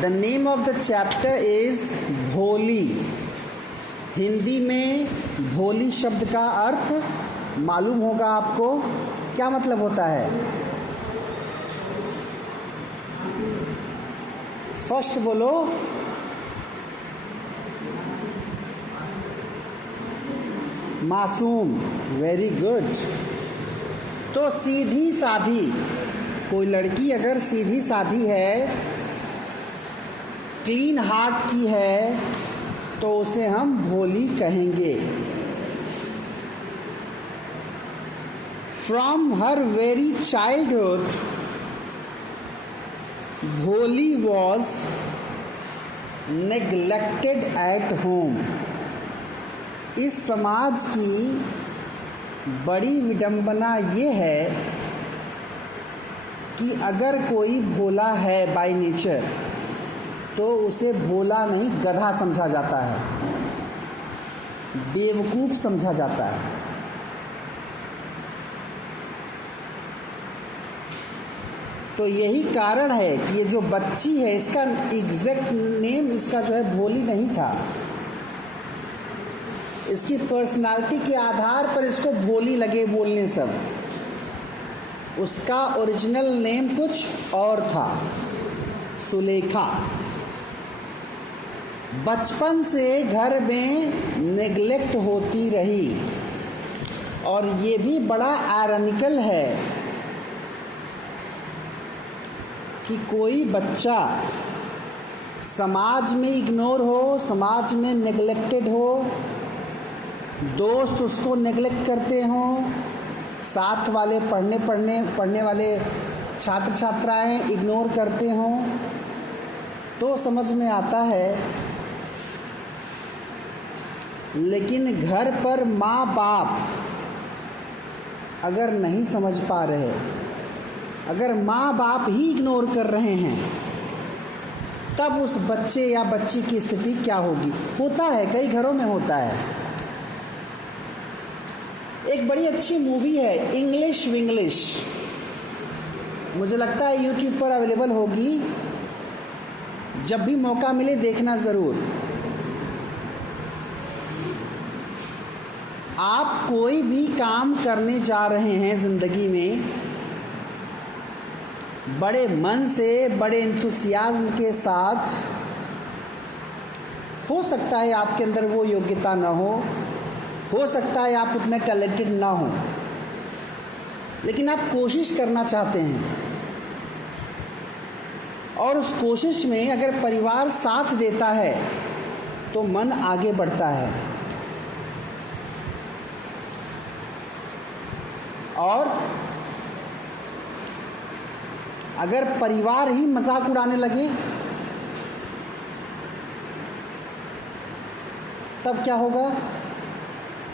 The name of the chapter is भोली। हिंदी में भोली शब्द का अर्थ मालूम होगा आपको, क्या मतलब होता है? स्पष्ट बोलो। मासूम। Very good. तो सीधी साधी, कोई लड़की अगर सीधी साधी है, क्लीन हार्ट की है, तो उसे हम भोली कहेंगे। फ्रॉम हर वेरी चाइल्डहुड भोली वॉज नेग्लेक्टेड एट होम। इस समाज की बड़ी विडंबना ये है कि अगर कोई भोला है बाय नेचर, तो उसे भोला नहीं गधा समझा जाता है, बेवकूफ़ समझा जाता है। तो यही कारण है कि ये जो बच्ची है, इसका एग्जैक्ट नेम इसका जो है भोली नहीं था। इसकी पर्सनालिटी के आधार पर इसको भोली लगे बोलने सब। उसका ओरिजिनल नेम कुछ और था, सुलेखा। बचपन से घर में नेग्लेक्ट होती रही। और ये भी बड़ा आयरनिकल है कि कोई बच्चा समाज में इग्नोर हो, समाज में नेग्लेक्टेड हो, दोस्त उसको नेग्लेक्ट करते हों, साथ वाले पढ़ने वाले छात्र छात्राएं इग्नोर करते हों, तो समझ में आता है। लेकिन घर पर माँ बाप अगर नहीं समझ पा रहे, अगर माँ बाप ही इग्नोर कर रहे हैं, तब उस बच्चे या बच्ची की स्थिति क्या होगी? होता है, कई घरों में होता है। एक बड़ी अच्छी मूवी है इंग्लिश विंग्लिश, मुझे लगता है यूट्यूब पर अवेलेबल होगी, जब भी मौका मिले देखना ज़रूर। आप कोई भी काम करने जा रहे हैं ज़िंदगी में, बड़े मन से, बड़े एंथुसियाज्म के साथ, हो सकता है आपके अंदर वो योग्यता ना हो सकता है आप उतने टैलेंटेड ना हो, लेकिन आप कोशिश करना चाहते हैं। और उस कोशिश में अगर परिवार साथ देता है तो मन आगे बढ़ता है। और अगर परिवार ही मजाक उड़ाने लगे, तब क्या होगा?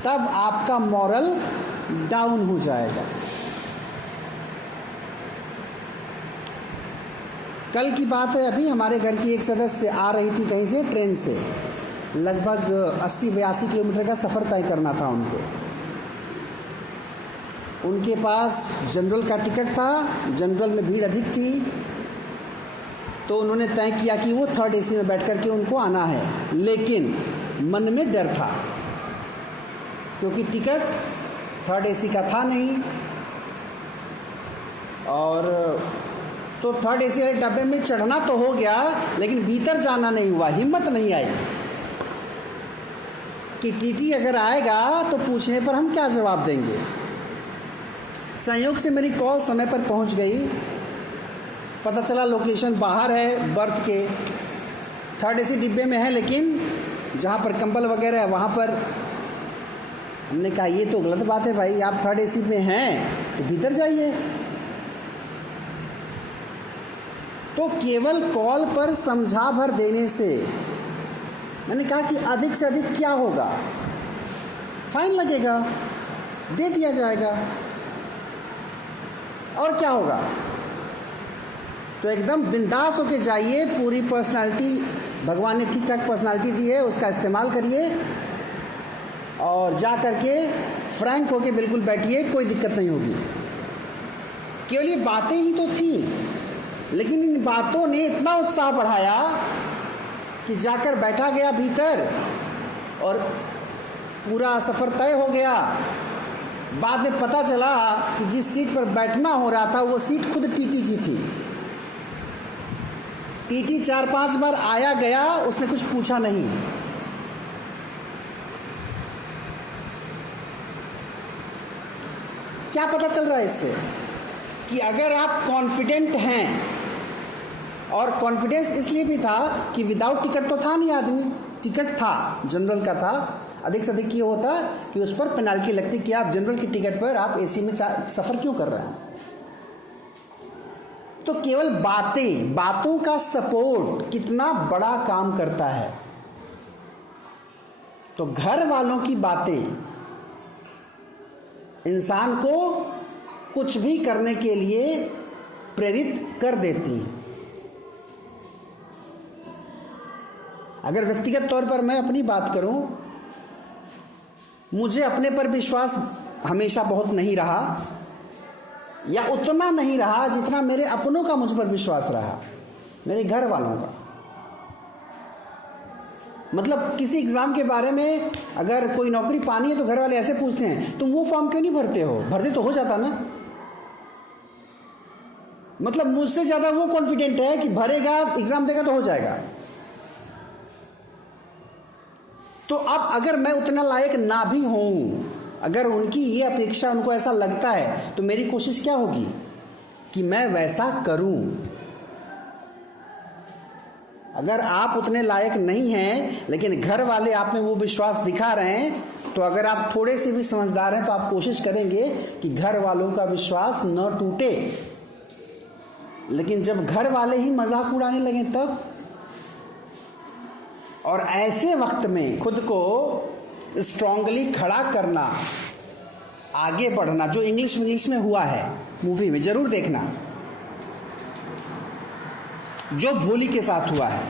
तब आपका मॉरल डाउन हो जाएगा। कल की बात है, अभी हमारे घर की एक सदस्य आ रही थी कहीं से, ट्रेन से। लगभग 80-82 किलोमीटर का सफ़र तय करना था उनको। उनके पास जनरल का टिकट था, जनरल में भीड़ अधिक थी, तो उन्होंने तय किया कि वो 3rd AC में बैठ कर के उनको आना है। लेकिन मन में डर था, क्योंकि टिकट 3rd AC का था नहीं, और तो 3rd AC वाले डब्बे में चढ़ना तो हो गया, लेकिन भीतर जाना नहीं हुआ। हिम्मत नहीं आई कि टीटी अगर आएगा तो पूछने पर हम क्या जवाब देंगे। संयोग से मेरी कॉल समय पर पहुंच गई, पता चला लोकेशन बाहर है बर्थ के, 3rd AC डिब्बे में है, लेकिन जहाँ पर कंबल वगैरह है वहाँ पर। हमने कहा ये तो गलत बात है भाई, आप 3rd AC में हैं तो भीतर जाइए। तो केवल कॉल पर समझा भर देने से, मैंने कहा कि अधिक से अधिक क्या होगा, फाइन लगेगा, दे दिया जाएगा, और क्या होगा। तो एकदम बिंदास होके जाइए, पूरी पर्सनालिटी भगवान ने ठीक ठाक पर्सनालिटी दी है, उसका इस्तेमाल करिए, और जा करके फ्रैंक होके बिल्कुल बैठिए, कोई दिक्कत नहीं होगी। केवल ये बातें ही तो थी, लेकिन इन बातों ने इतना उत्साह बढ़ाया कि जाकर बैठा गया भीतर और पूरा सफ़र तय हो गया। बाद में पता चला कि जिस सीट पर बैठना हो रहा था वो सीट खुद टीटी की थी। टीटी 4-5 बार आया गया, उसने कुछ पूछा नहीं। क्या पता चल रहा है इससे? कि अगर आप कॉन्फिडेंट हैं, और कॉन्फिडेंस इसलिए भी था कि विदाउट टिकट तो था नहीं आदमी, टिकट था, जनरल का था। अधिक से अधिक ये होता कि उस पर पेनाल्टी लगती कि आप जनरल की टिकट पर आप एसी में सफ़र क्यों कर रहे हैं। तो केवल बातों का सपोर्ट कितना बड़ा काम करता है। तो घर वालों की बातें इंसान को कुछ भी करने के लिए प्रेरित कर देती हैं। अगर व्यक्तिगत तौर पर मैं अपनी बात करूं, मुझे अपने पर विश्वास हमेशा बहुत नहीं रहा, या उतना नहीं रहा जितना मेरे अपनों का मुझ पर विश्वास रहा, मेरे घर वालों का। मतलब किसी एग्ज़ाम के बारे में अगर कोई नौकरी पानी है तो घर वाले ऐसे पूछते हैं, तुम वो फॉर्म क्यों नहीं भरते हो? भरते तो हो जाता ना। मतलब मुझसे ज़्यादा वो कॉन्फिडेंट है कि भरेगा, एग्ज़ाम देगा तो हो जाएगा। तो अब अगर मैं उतना लायक ना भी हूं, अगर उनकी ये अपेक्षा, उनको ऐसा लगता है, तो मेरी कोशिश क्या होगी कि मैं वैसा करूं। अगर आप उतने लायक नहीं हैं लेकिन घर वाले आप में वो विश्वास दिखा रहे हैं, तो अगर आप थोड़े से भी समझदार हैं तो आप कोशिश करेंगे कि घर वालों का विश्वास न टूटे। लेकिन जब घर वाले ही मजाक उड़ाने लगे तब, और ऐसे वक्त में खुद को स्ट्रांगली खड़ा करना, आगे बढ़ना, जो इंग्लिश में हुआ है, मूवी में जरूर देखना, जो भोली के साथ हुआ है।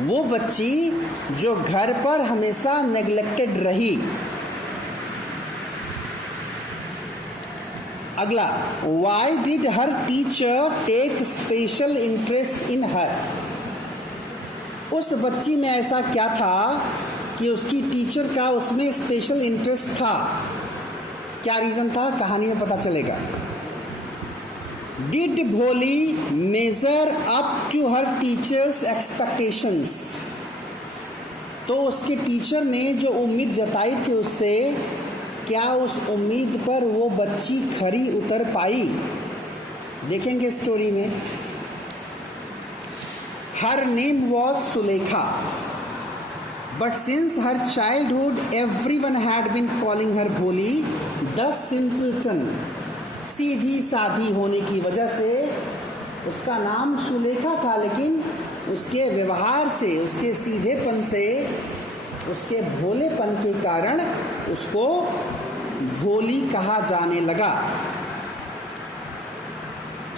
वो बच्ची जो घर पर हमेशा नेग्लेक्टेड रही। अगला, why did her teacher take special interest in her? उस बच्ची में ऐसा क्या था कि उसकी टीचर का उसमें स्पेशल इंटरेस्ट था? क्या रीजन था, कहानी में पता चलेगा। Did Bholi measure up to her teacher's expectations? तो उसके टीचर ने जो उम्मीद जताई थी उससे, क्या उस उम्मीद पर वो बच्ची खरी उतर पाई? देखेंगे स्टोरी में। Her name was Sulekha, but since her childhood everyone had been calling her Bholi the simpleton. सीधी साधी होने की वजह से उसका नाम सुलेखा था, लेकिन उसके व्यवहार से, उसके सीधेपन से, उसके भोलेपन के कारण उसको भोली कहा जाने लगा।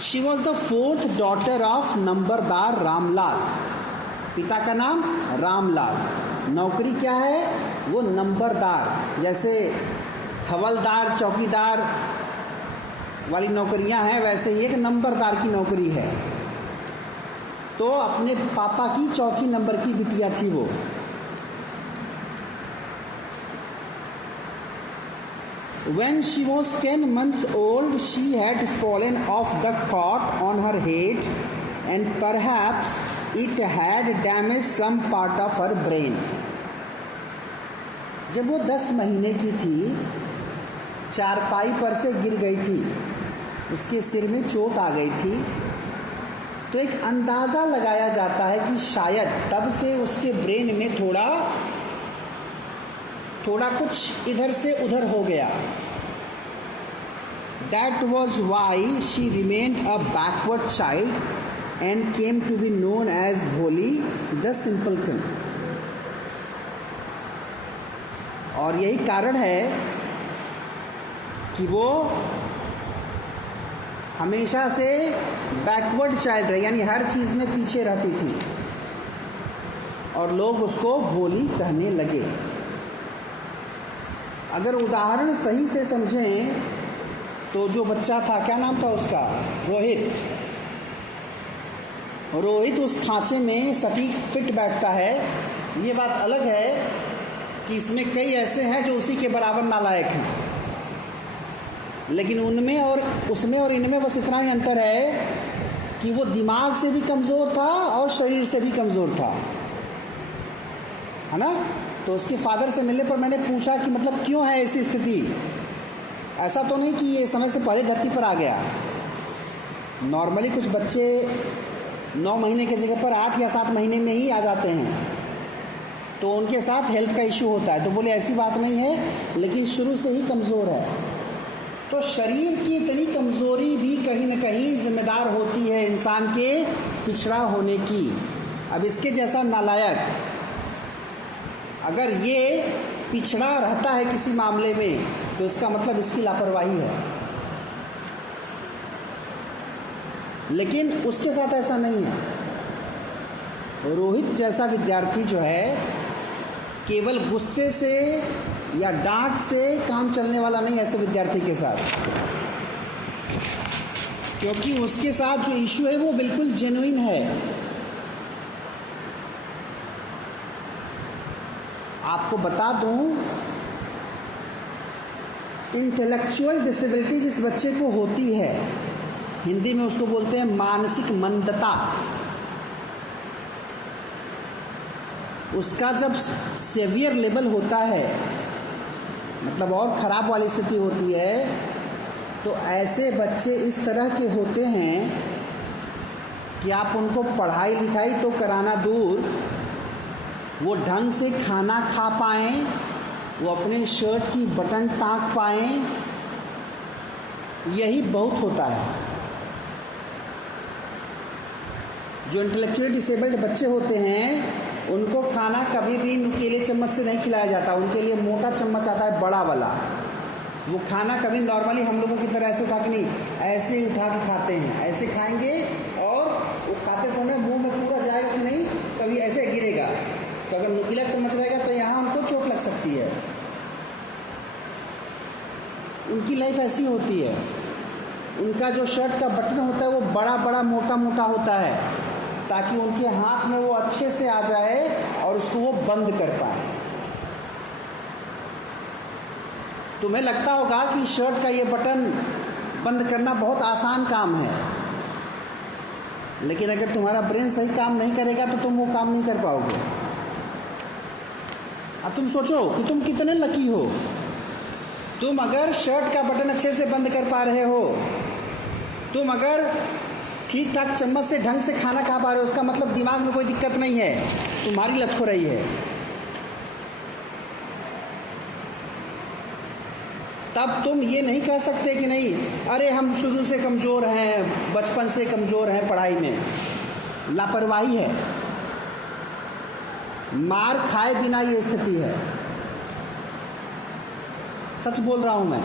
She was the 4th daughter of Numberdar Ramlal. पिता का नाम रामलाल, नौकरी क्या है? वो नंबरदार। जैसे हवलदार, चौकीदार वाली नौकरियां हैं, वैसे ही एक नंबरदार की नौकरी है। तो अपने पापा की 4थी नंबर की बिटिया थी वो। When she was 10 months old, she had fallen off the cot on her head, and perhaps it had damaged some part of her brain. जब वो 10 महीने की थी, चारपाई पर से गिर गई थी, उसके सिर में चोट आ गई थी। तो एक अंदाज़ा लगाया जाता है कि शायद तब से उसके ब्रेन में थोड़ा कुछ इधर से उधर हो गया। That was why she remained a backward child and came to be known as Bholi the Simpleton. और यही कारण है कि वो हमेशा से बैकवर्ड चाइल्ड रही, यानी हर चीज़ में पीछे रहती थी, और लोग उसको भोली कहने लगे। अगर उदाहरण सही से समझें तो जो बच्चा था, क्या नाम था उसका? रोहित। रोहित उस खांचे में सटीक फिट बैठता है। ये बात अलग है कि इसमें कई ऐसे हैं जो उसी के बराबर नालायक हैं, लेकिन उनमें और उसमें और इनमें बस इतना ही अंतर है कि वो दिमाग से भी कमज़ोर था और शरीर से भी कमज़ोर था, है ना। तो उसके फादर से मिलने पर मैंने पूछा कि मतलब क्यों है ऐसी स्थिति। ऐसा तो नहीं कि ये समय से पहले धरती पर आ गया। नॉर्मली कुछ बच्चे 9 महीने की जगह पर 8 या 7 महीने में ही आ जाते हैं, तो उनके साथ हेल्थ का इशू होता है। तो बोले ऐसी बात नहीं है, लेकिन शुरू से ही कमज़ोर है। तो शरीर की इतनी कमज़ोरी भी कहीं न कहीं जिम्मेदार होती है इंसान के पिछड़ा होने की। अब इसके जैसा नालायक अगर ये पिछड़ा रहता है किसी मामले में, तो इसका मतलब इसकी लापरवाही है। लेकिन उसके साथ ऐसा नहीं है। रोहित जैसा विद्यार्थी जो है, केवल गुस्से से या डांट से काम चलने वाला नहीं ऐसे विद्यार्थी के साथ, क्योंकि उसके साथ जो इशू है वो बिल्कुल जेन्युइन है। आपको बता दूं, इंटेलेक्चुअल डिसेबिलिटी जिस बच्चे को होती है, हिंदी में उसको बोलते हैं मानसिक मंदता। उसका जब सेवियर लेवल होता है, मतलब और ख़राब वाली स्थिति होती है, तो ऐसे बच्चे इस तरह के होते हैं कि आप उनको पढ़ाई लिखाई तो कराना दूर, वो ढंग से खाना खा पाएँ, वो अपने शर्ट की बटन टाँक पाएँ, यही बहुत होता है। जो इंटेलेक्चुअली डिसेबल्ड बच्चे होते हैं, उनको खाना कभी भी नुकीले चम्मच से नहीं खिलाया जाता। उनके लिए मोटा चम्मच आता है, बड़ा वाला। वो खाना कभी नॉर्मली हम लोगों की तरह ऐसे उठा के नहीं, ऐसे ही उठा के खाते हैं। ऐसे खाएंगे और वो खाते समय मुंह में पूरा जाएगा कि नहीं, कभी ऐसे गिरेगा। तो अगर नुकीला चम्मच रहेगा तो यहाँ उनको चोट लग सकती है। उनकी लाइफ ऐसी होती है। उनका जो शर्ट का बटन होता है वो बड़ा बड़ा मोटा मोटा होता है, ताकि उनके हाथ में वो अच्छे से आ जाए और उसको वो बंद कर पाए। तुम्हें लगता होगा कि शर्ट का ये बटन बंद करना बहुत आसान काम है, लेकिन अगर तुम्हारा ब्रेन सही काम नहीं करेगा तो तुम वो काम नहीं कर पाओगे। अब तुम सोचो कि तुम कितने लकी हो। तुम अगर शर्ट का बटन अच्छे से बंद कर पा रहे हो, तुम अगर ठीक ठाक चम्मच से ढंग से खाना खा पा रहे हो, उसका मतलब दिमाग में कोई दिक्कत नहीं है, तुम्हारी लत हो रही है। तब तुम ये नहीं कह सकते कि नहीं, अरे हम शुरू से कमज़ोर हैं, बचपन से कमज़ोर हैं पढ़ाई में। लापरवाही है। मार खाए बिना ये स्थिति है। सच बोल रहा हूँ मैं।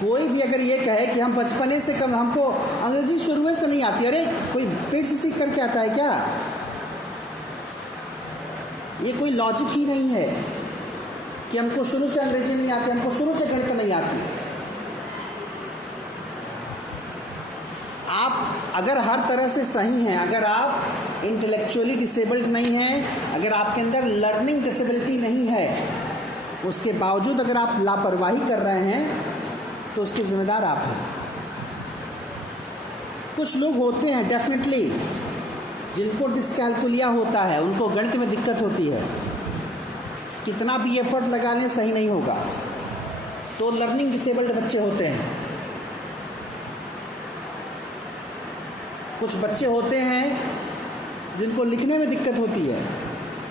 कोई भी अगर ये कहे कि हम बचपने से कम, हमको अंग्रेजी शुरू से नहीं आती, अरे कोई पेट से सीख करके आता है क्या? ये कोई लॉजिक ही नहीं है कि हमको शुरू से अंग्रेजी नहीं आती, हमको शुरू से गणित नहीं आती। आप अगर हर तरह से सही हैं, अगर आप इंटेलेक्चुअली डिसेबल्ड नहीं हैं, अगर आपके अंदर लर्निंग डिसेबिलिटी नहीं है, उसके बावजूद अगर आप लापरवाही कर रहे हैं, तो उसके जिम्मेदार आप हैं। कुछ लोग होते हैं डेफिनेटली जिनको डिस्कैल्कुलिया होता है, उनको गणित में दिक्कत होती है, कितना भी एफर्ट लगा लें सही नहीं होगा, तो लर्निंग डिसेबल्ड बच्चे होते हैं। कुछ बच्चे होते हैं जिनको लिखने में दिक्कत होती है,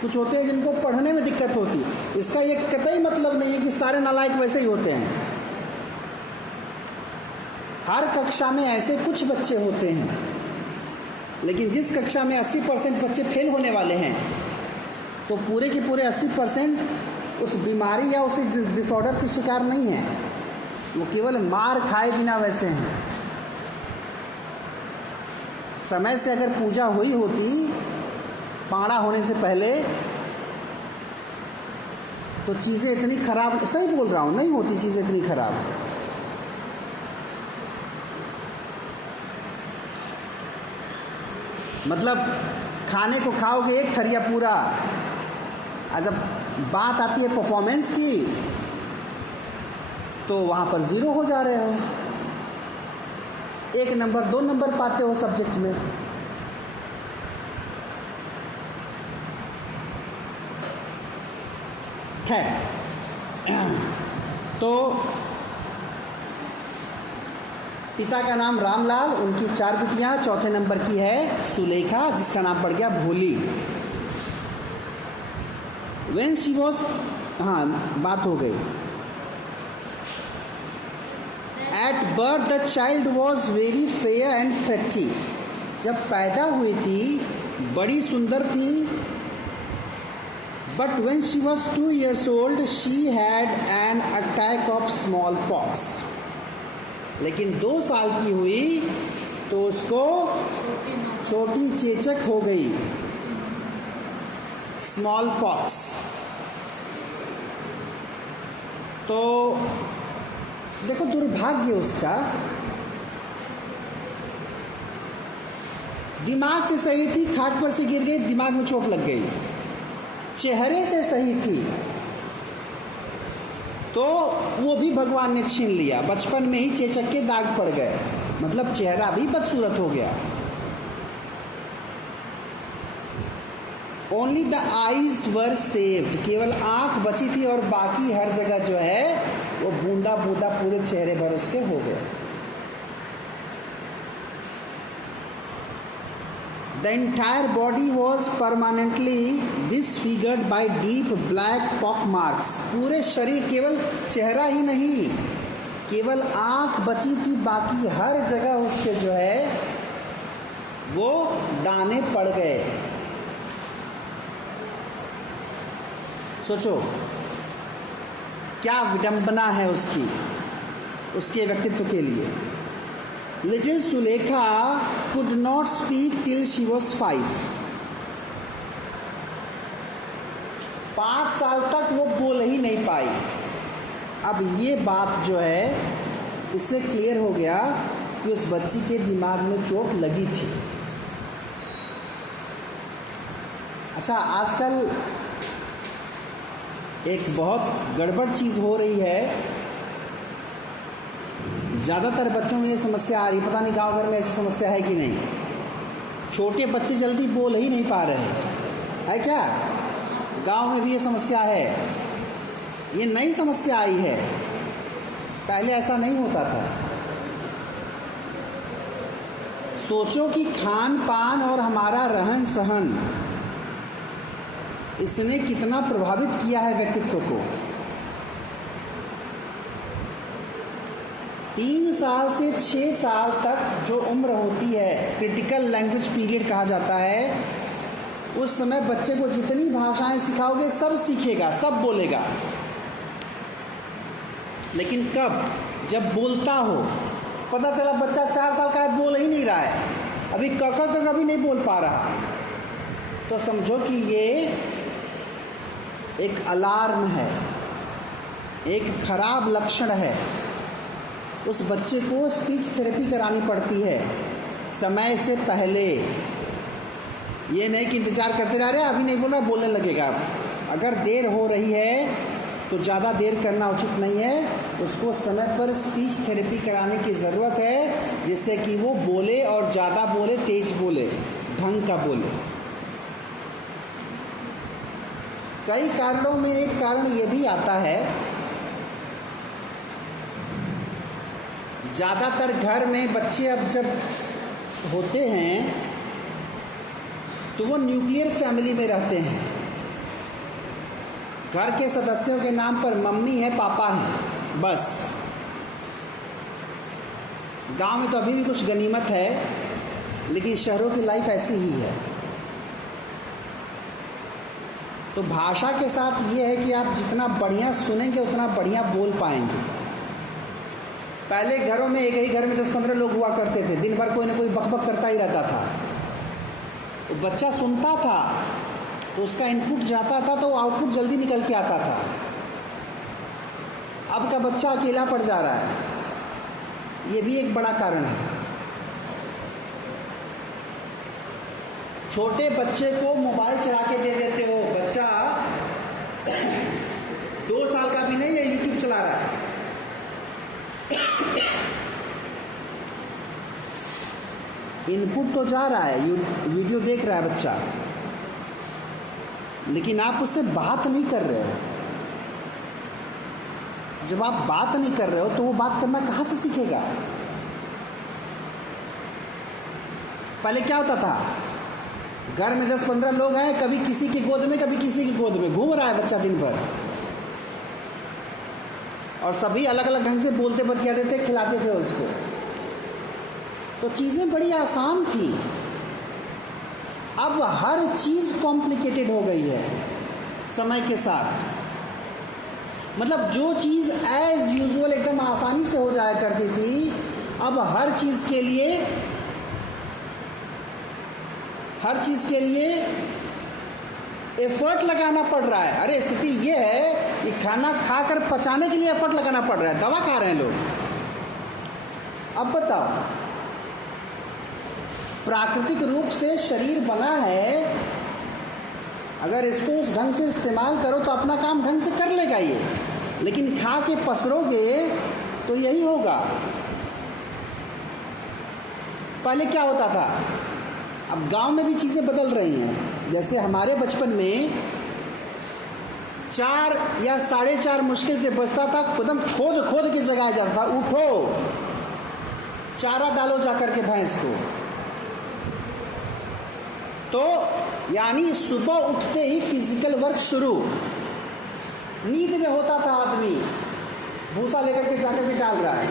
कुछ होते हैं जिनको पढ़ने में दिक्कत होती है। इसका ये कतई मतलब नहीं है कि सारे नालायक वैसे ही होते हैं। हर कक्षा में ऐसे कुछ बच्चे होते हैं, लेकिन जिस कक्षा में 80% बच्चे फेल होने वाले हैं, तो पूरे के पूरे 80% उस बीमारी या उस डिसऑर्डर की शिकार नहीं है, वो केवल मार खाए बिना वैसे हैं। समय से अगर पूजा हुई होती पाड़ा होने से पहले, तो चीज़ें इतनी खराब, सही बोल रहा हूँ, नहीं होती चीज़ें इतनी खराब। मतलब खाने को खाओगे एक थरिया पूरा, और जब बात आती है परफॉर्मेंस की तो वहाँ पर 0 हो जा रहे हो, 1 नंबर 2 नंबर पाते हो सब्जेक्ट में। खैर, तो पिता का नाम रामलाल, उनकी 4 बिटियाँ, चौथे नंबर की है सुलेखा जिसका नाम पड़ गया भोली। When she was, हाँ बात हो गई। At birth the child was very fair and pretty. जब पैदा हुई थी बड़ी सुंदर थी। But when she was 2 years old she had an attack of smallpox. लेकिन 2 साल की हुई तो उसको छोटी चेचक हो गई, स्मॉल पॉक्स। तो देखो दुर्भाग्य उसका, दिमाग से सही थी, खाट पर से गिर गई, दिमाग में चोट लग गई। चेहरे से सही थी तो वो भी भगवान ने छीन लिया, बचपन में ही चेचक के दाग पड़ गए, मतलब चेहरा भी बदसूरत हो गया। Only the eyes were saved, केवल आंख बची थी और बाकी हर जगह जो है वो बूंदा बूंदा पूरे चेहरे भर उसके हो गए। The entire body was permanently disfigured by deep black pock marks. पूरे शरीर, केवल चेहरा ही नहीं, केवल आंख बची थी, बाकी हर जगह उसके जो है वो दाने पड़ गए। सोचो क्या विडंबना है उसकी, उसके व्यक्तित्व के लिए। Little Sulekha could not speak till she was 5। 5 साल तक वो बोल ही नहीं पाई। अब ये बात जो है इससे क्लियर हो गया कि उस बच्ची के दिमाग में चोट लगी थी। अच्छा, आजकल एक बहुत गड़बड़ चीज़ हो रही है, ज़्यादातर बच्चों में ये समस्या आ रही, पता नहीं गांव घर में ऐसी समस्या है कि नहीं। छोटे बच्चे जल्दी बोल ही नहीं पा रहे है क्या? गांव में भी ये समस्या है, ये नई समस्या आई है, पहले ऐसा नहीं होता था। सोचो कि खान पान और हमारा रहन सहन इसने कितना प्रभावित किया है व्यक्तित्व को। 3 साल से 6 साल तक जो उम्र होती है, क्रिटिकल लैंग्वेज पीरियड कहा जाता है, उस समय बच्चे को जितनी भाषाएं सिखाओगे सब सीखेगा, सब बोलेगा। लेकिन कब? जब बोलता हो। पता चला बच्चा 4 साल का है, बोल ही नहीं रहा है, अभी क भी नहीं बोल पा रहा, तो समझो कि ये एक अलार्म है, एक खराब लक्षण है। उस बच्चे को स्पीच थेरेपी करानी पड़ती है समय से पहले। ये नहीं कि इंतज़ार करते रह रहे, अभी नहीं बोल रहा, बोलने लगेगा। अगर देर हो रही है तो ज़्यादा देर करना उचित नहीं है, उसको समय पर स्पीच थेरेपी कराने की ज़रूरत है, जिससे कि वो बोले और ज़्यादा बोले, तेज बोले, ढंग का बोले। कई कारणों में एक कारण ये भी आता है, ज़्यादातर घर में बच्चे अब जब होते हैं तो वो न्यूक्लियर फैमिली में रहते हैं। घर के सदस्यों के नाम पर मम्मी है, पापा है, बस। गांव में तो अभी भी कुछ गनीमत है, लेकिन शहरों की लाइफ ऐसी ही है। तो भाषा के साथ ये है कि आप जितना बढ़िया सुनेंगे उतना बढ़िया बोल पाएंगे। पहले घरों में, एक ही घर में 10-15 लोग हुआ करते थे, दिन भर कोई ना कोई बकबक करता ही रहता था। तो बच्चा सुनता था तो उसका इनपुट जाता था तो आउटपुट जल्दी निकल के आता था। अब का बच्चा अकेला पड़ जा रहा है, ये भी एक बड़ा कारण है। छोटे बच्चे को मोबाइल चला के दे देते हो, बच्चा 2 साल का भी नहीं है, यूट्यूब चला रहा है। इनपुट तो जा रहा है, वीडियो देख रहा है बच्चा, लेकिन आप उससे बात नहीं कर रहे हो। जब आप बात नहीं कर रहे हो तो वो बात करना कहाँ से सीखेगा? पहले क्या होता था, घर में 10-15 लोग हैं, कभी किसी की गोद में कभी किसी की गोद में घूम रहा है बच्चा दिन भर, और सभी अलग अलग ढंग से बोलते बतियाते थे, खिलाते थे उसको। तो चीज़ें बड़ी आसान थी। अब हर चीज़ कॉम्प्लिकेटेड हो गई है समय के साथ। मतलब जो चीज़ एज यूजुअल एकदम आसानी से हो जाया करती थी, अब हर चीज़ के लिए एफर्ट लगाना पड़ रहा है। अरे स्थिति ये है कि खाना खाकर पचाने के लिए एफर्ट लगाना पड़ रहा है, दवा खा रहे हैं लोग। अब बताओ, प्राकृतिक रूप से शरीर बना है, अगर इसको उस ढंग से इस्तेमाल करो तो अपना काम ढंग से कर लेगा ये, लेकिन खा के पसरोगे तो यही होगा। पहले क्या होता था, अब गांव में भी चीज़ें बदल रही हैं। जैसे हमारे बचपन में 4 या 4:30 मुश्किल से बजता था, एकदम खोद खोद के जगाया जाता था, उठो चारा डालो जाकर के भैंस को। तो यानी सुबह उठते ही फिजिकल वर्क शुरू। नींद में होता था आदमी, भूसा लेकर के जाकर के डाल रहा है।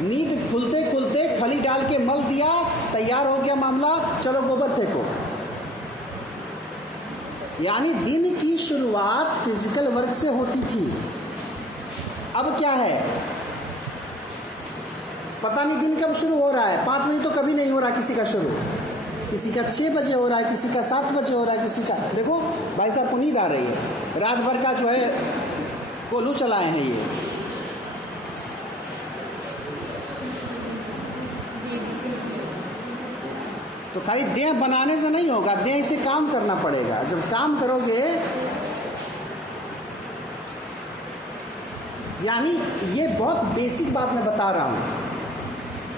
नींद खुलते खुलते खली डाल के मल दिया, तैयार हो गया मामला, चलो गोबर फेंको। यानी दिन की शुरुआत फिजिकल वर्क से होती थी। अब क्या है, पता नहीं दिन कब शुरू हो रहा है। 5 बजे तो कभी नहीं हो रहा किसी का शुरू, किसी का 6 बजे हो रहा है, किसी का 7 बजे हो रहा है, किसी का, देखो भाई साहब को नींद आ रही है, रात भर का जो है कोलू चलाए हैं ये। तो खाली देह बनाने से नहीं होगा, देह से काम करना पड़ेगा। जब काम करोगे, यानी ये बहुत बेसिक बात मैं बता रहा हूँ।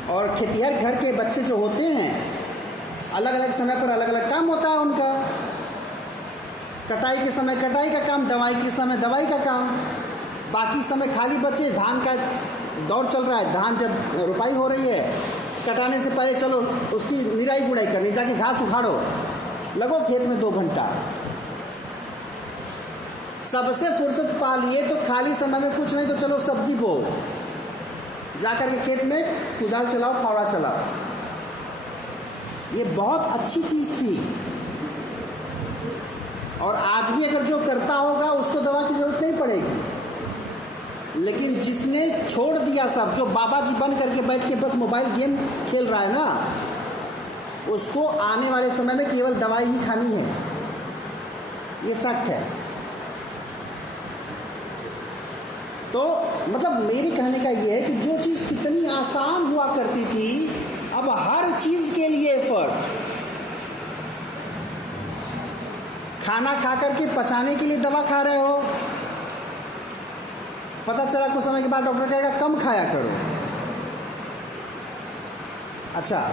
और खेतिहर घर के बच्चे जो होते हैं, अलग अलग समय पर अलग अलग काम होता है उनका। कटाई के समय कटाई का काम, दवाई के समय दवाई का काम, बाकी समय खाली बचे। धान का दौर चल रहा है, धान जब रुपाई हो रही है, कटाने से पहले चलो उसकी निराई गुड़ाई करनी, जाके घास उखाड़ो, लगो खेत में 2 घंटा। सबसे फुर्सत पा लिए तो खाली समय में कुछ नहीं तो चलो सब्जी बो, जाकर के खेत में कुदाल चलाओ, फावड़ा चलाओ। ये बहुत अच्छी चीज़ थी। और आज भी अगर जो करता होगा उसको दवा की जरूरत नहीं पड़ेगी। लेकिन जिसने छोड़ दिया सब, जो बाबा जी बन करके बैठ के बस मोबाइल गेम खेल रहा है ना, उसको आने वाले समय में केवल दवाई ही खानी है। ये फैक्ट है। तो मतलब मेरे कहने का ये है कि जो चीज़ कितनी आसान हुआ करती थी, अब हर चीज़ के लिए एफर्ट। खाना खा करके पचाने के लिए दवा खा रहे हो, पता चला कुछ समय के बाद डॉक्टर कहेगा कम खाया करो। अच्छा,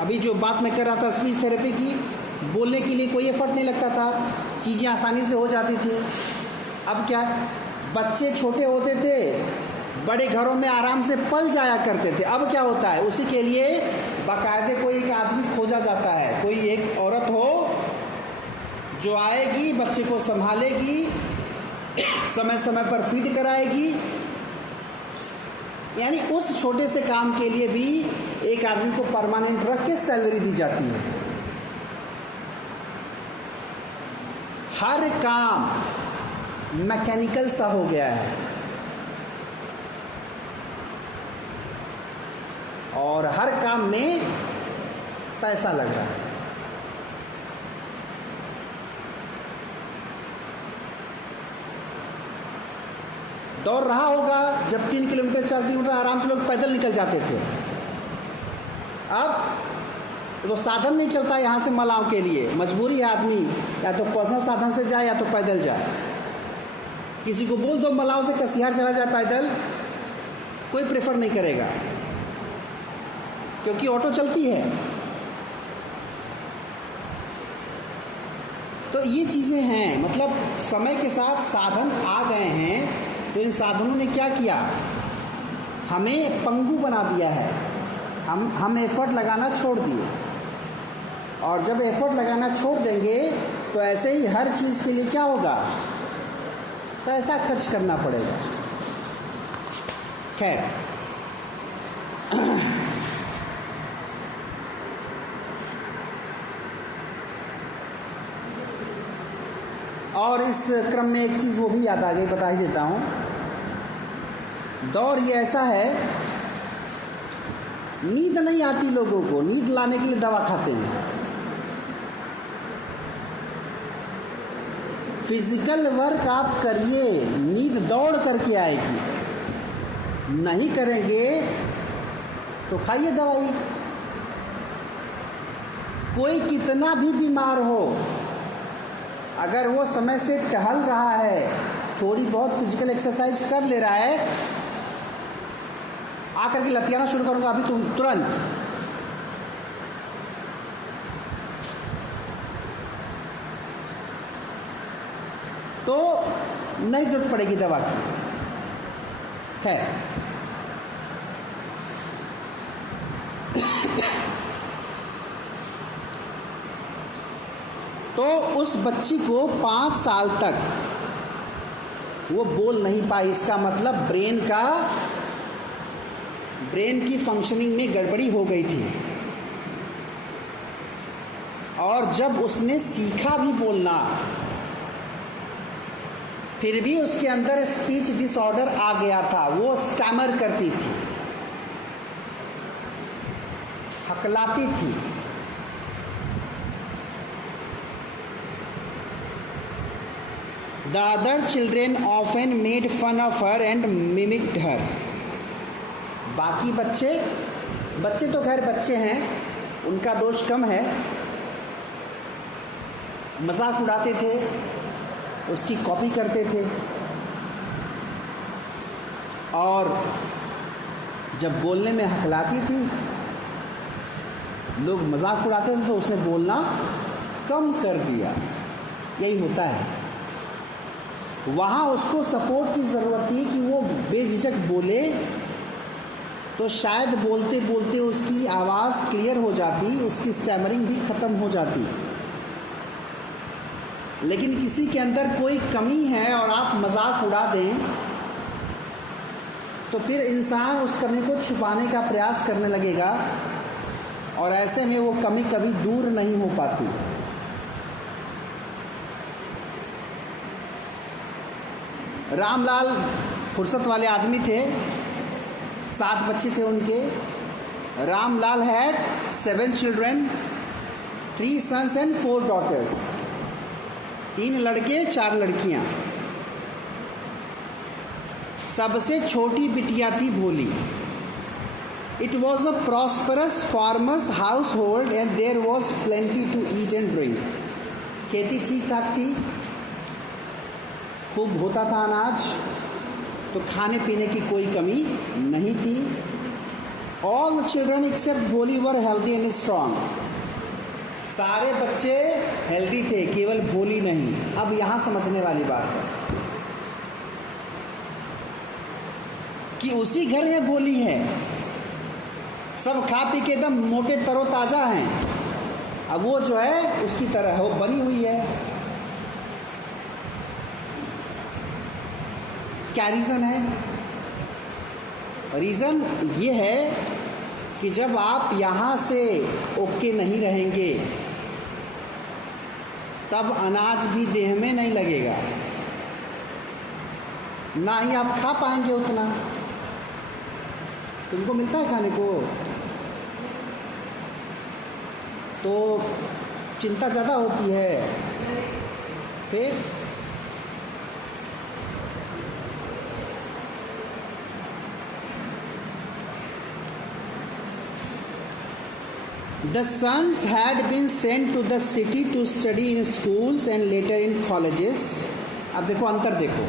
अभी जो बात मैं कर रहा था स्पीच थेरेपी की, बोलने के लिए कोई एफर्ट नहीं लगता था, चीज़ें आसानी से हो जाती थी। अब क्या, बच्चे छोटे होते थे, बड़े घरों में आराम से पल जाया करते थे। अब क्या होता है, उसी के लिए बाकायदे कोई एक आदमी खोजा जाता है, कोई एक औरत हो जो आएगी, बच्चे को संभालेगी, समय समय पर फीड कराएगी। यानी उस छोटे से काम के लिए भी एक आदमी को परमानेंट रख के सैलरी दी जाती है। हर काम मैकेनिकल सा हो गया है और हर काम में पैसा लग रहा है। दौड़ रहा होगा, जब 3 किलोमीटर 4 किलोमीटर आराम से लोग पैदल निकल जाते थे। अब तो साधन नहीं चलता यहाँ से मलाव के लिए, मजबूरी है आदमी या तो पर्सनल साधन से जाए या तो पैदल जाए। किसी को बोल दो मलाव से कसिहार चला जाए पैदल, कोई प्रेफर नहीं करेगा, क्योंकि ऑटो चलती है। तो ये चीज़ें हैं, मतलब समय के साथ साधन आ गए हैं, तो इन साधनों ने क्या किया, हमें पंगु बना दिया है। हम एफर्ट लगाना छोड़ दिए, और जब एफर्ट लगाना छोड़ देंगे तो ऐसे ही हर चीज़ के लिए क्या होगा, पैसा खर्च करना पड़ेगा। खैर, और इस क्रम में एक चीज़ वो भी याद आ गई, बता ही देता हूँ। दौर ये ऐसा है, नींद नहीं आती लोगों को, नींद लाने के लिए दवा खाते हैं। फिजिकल वर्क आप करिए, नींद दौड़ करके आएगी। नहीं करेंगे तो खाइए दवाई। कोई कितना भी बीमार हो, अगर वो समय से टहल रहा है, थोड़ी बहुत फिजिकल एक्सरसाइज कर ले रहा है, आकर के लतियाना शुरू करूंगा अभी तुम तुरंत, तो नहीं जरूरत पड़ेगी दवा की। खैर, तो उस बच्ची को 5 साल तक वो बोल नहीं पाई। इसका मतलब ब्रेन की फंक्शनिंग में गड़बड़ी हो गई थी। और जब उसने सीखा भी बोलना, फिर भी उसके अंदर स्पीच डिसऑर्डर आ गया था। वो स्टैमर करती थी, हकलाती थी। The other children often made fun of her and mimicked her. बाकी बच्चे तो खैर बच्चे हैं, उनका दोष कम है, मजाक उड़ाते थे, उसकी कॉपी करते थे। और जब बोलने में हकलाती थी, लोग मजाक उड़ाते थे, तो उसने बोलना कम कर दिया। यही होता है। वहाँ उसको सपोर्ट की ज़रूरत थी कि वो बेझिझक बोले, तो शायद बोलते बोलते उसकी आवाज़ क्लियर हो जाती, उसकी स्टैमरिंग भी ख़त्म हो जाती। लेकिन किसी के अंदर कोई कमी है और आप मजाक उड़ा दें, तो फिर इंसान उस कमी को छुपाने का प्रयास करने लगेगा, और ऐसे में वो कमी कभी दूर नहीं हो पाती। रामलाल फुर्सत वाले आदमी थे, 7 बच्चे थे उनके। Ramlal had 7 children, 3 sons and 4 daughters. 3 लड़के 4 लड़कियां। सबसे छोटी बिटिया थी Bholi. It was a prosperous farmer's household and there was plenty to eat and drink. खेती ठीक ठाक थी, खूब होता था अनाज, तो खाने पीने की कोई कमी नहीं थी। ऑल चिल्ड्रन एक्सेप्ट भोली वर हेल्दी एंड स्ट्रांग। सारे बच्चे हेल्दी थे, केवल भोली नहीं। अब यहाँ समझने वाली बात है कि उसी घर में भोली है, सब खा पी के एकदम मोटे तरोताजा हैं। अब वो जो है उसकी तरह वो बनी हुई है। क्या रीज़न है? रीज़न ये है कि जब आप यहाँ से ओके नहीं रहेंगे, तब अनाज भी देह में नहीं लगेगा, ना ही आप खा पाएंगे उतना। तुमको मिलता है खाने को, तो चिंता ज़्यादा होती है। फिर The sons had been sent to the city to study in schools and later in colleges. अब देखो अंतर देखो,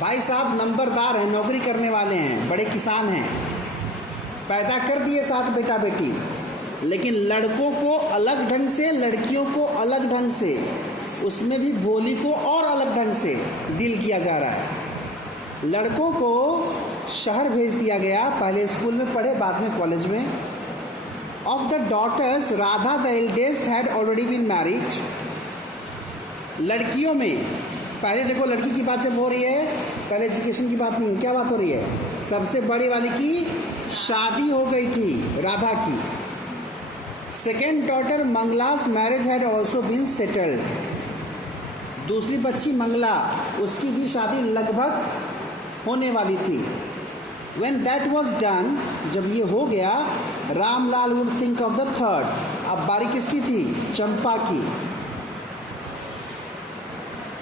भाई साहब नंबरदार हैं, नौकरी करने वाले हैं, बड़े किसान हैं, पैदा कर दिए 7 बेटा बेटी, लेकिन लड़कों को अलग ढंग से, लड़कियों को अलग ढंग से, उसमें भी भोली को और अलग ढंग से डील किया जा रहा है। लड़कों को शहर भेज दिया गया, पहले स्कूल में पढ़े, बाद में कॉलेज में। Of the daughters, Radha the eldest had already been married. लड़कियों में पहले देखो, लड़की की बात जब हो रही है, पहले एजुकेशन की बात नहीं, क्या बात हो रही है? सबसे बड़ी वाली की शादी हो गई थी, राधा की। Second daughter Mangala's marriage had also been settled. दूसरी बच्ची मंगला, उसकी भी शादी लगभग होने वाली थी। When that was done, जब ये हो गया, Ramlal would think of the third. अब बारी किसकी थी? चंपा की।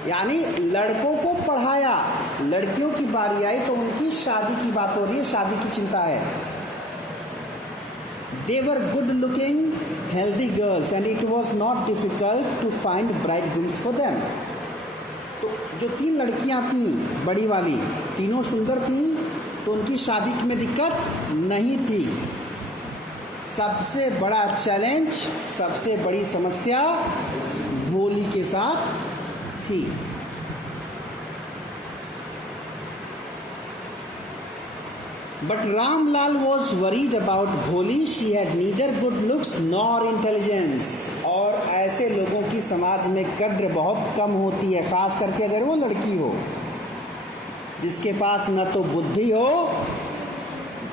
यानी लड़कों को पढ़ाया, लड़कियों की बारी आई तो उनकी शादी की बात हो रही है, शादी की चिंता है। They were good looking, healthy girls and it was not difficult to find bridegrooms for them. तो जो 3 लड़कियां थी, बड़ी वाली तीनों सुंदर थी, तो उनकी शादी में दिक्कत नहीं थी। सबसे बड़ा चैलेंज, सबसे बड़ी समस्या भोली के साथ थी। But Ramlal was worried about Bholi, she had neither good looks nor intelligence. और ऐसे लोगों की समाज में कद्र बहुत कम होती है, खास करके अगर वो लड़की हो, जिसके पास न तो बुद्धि हो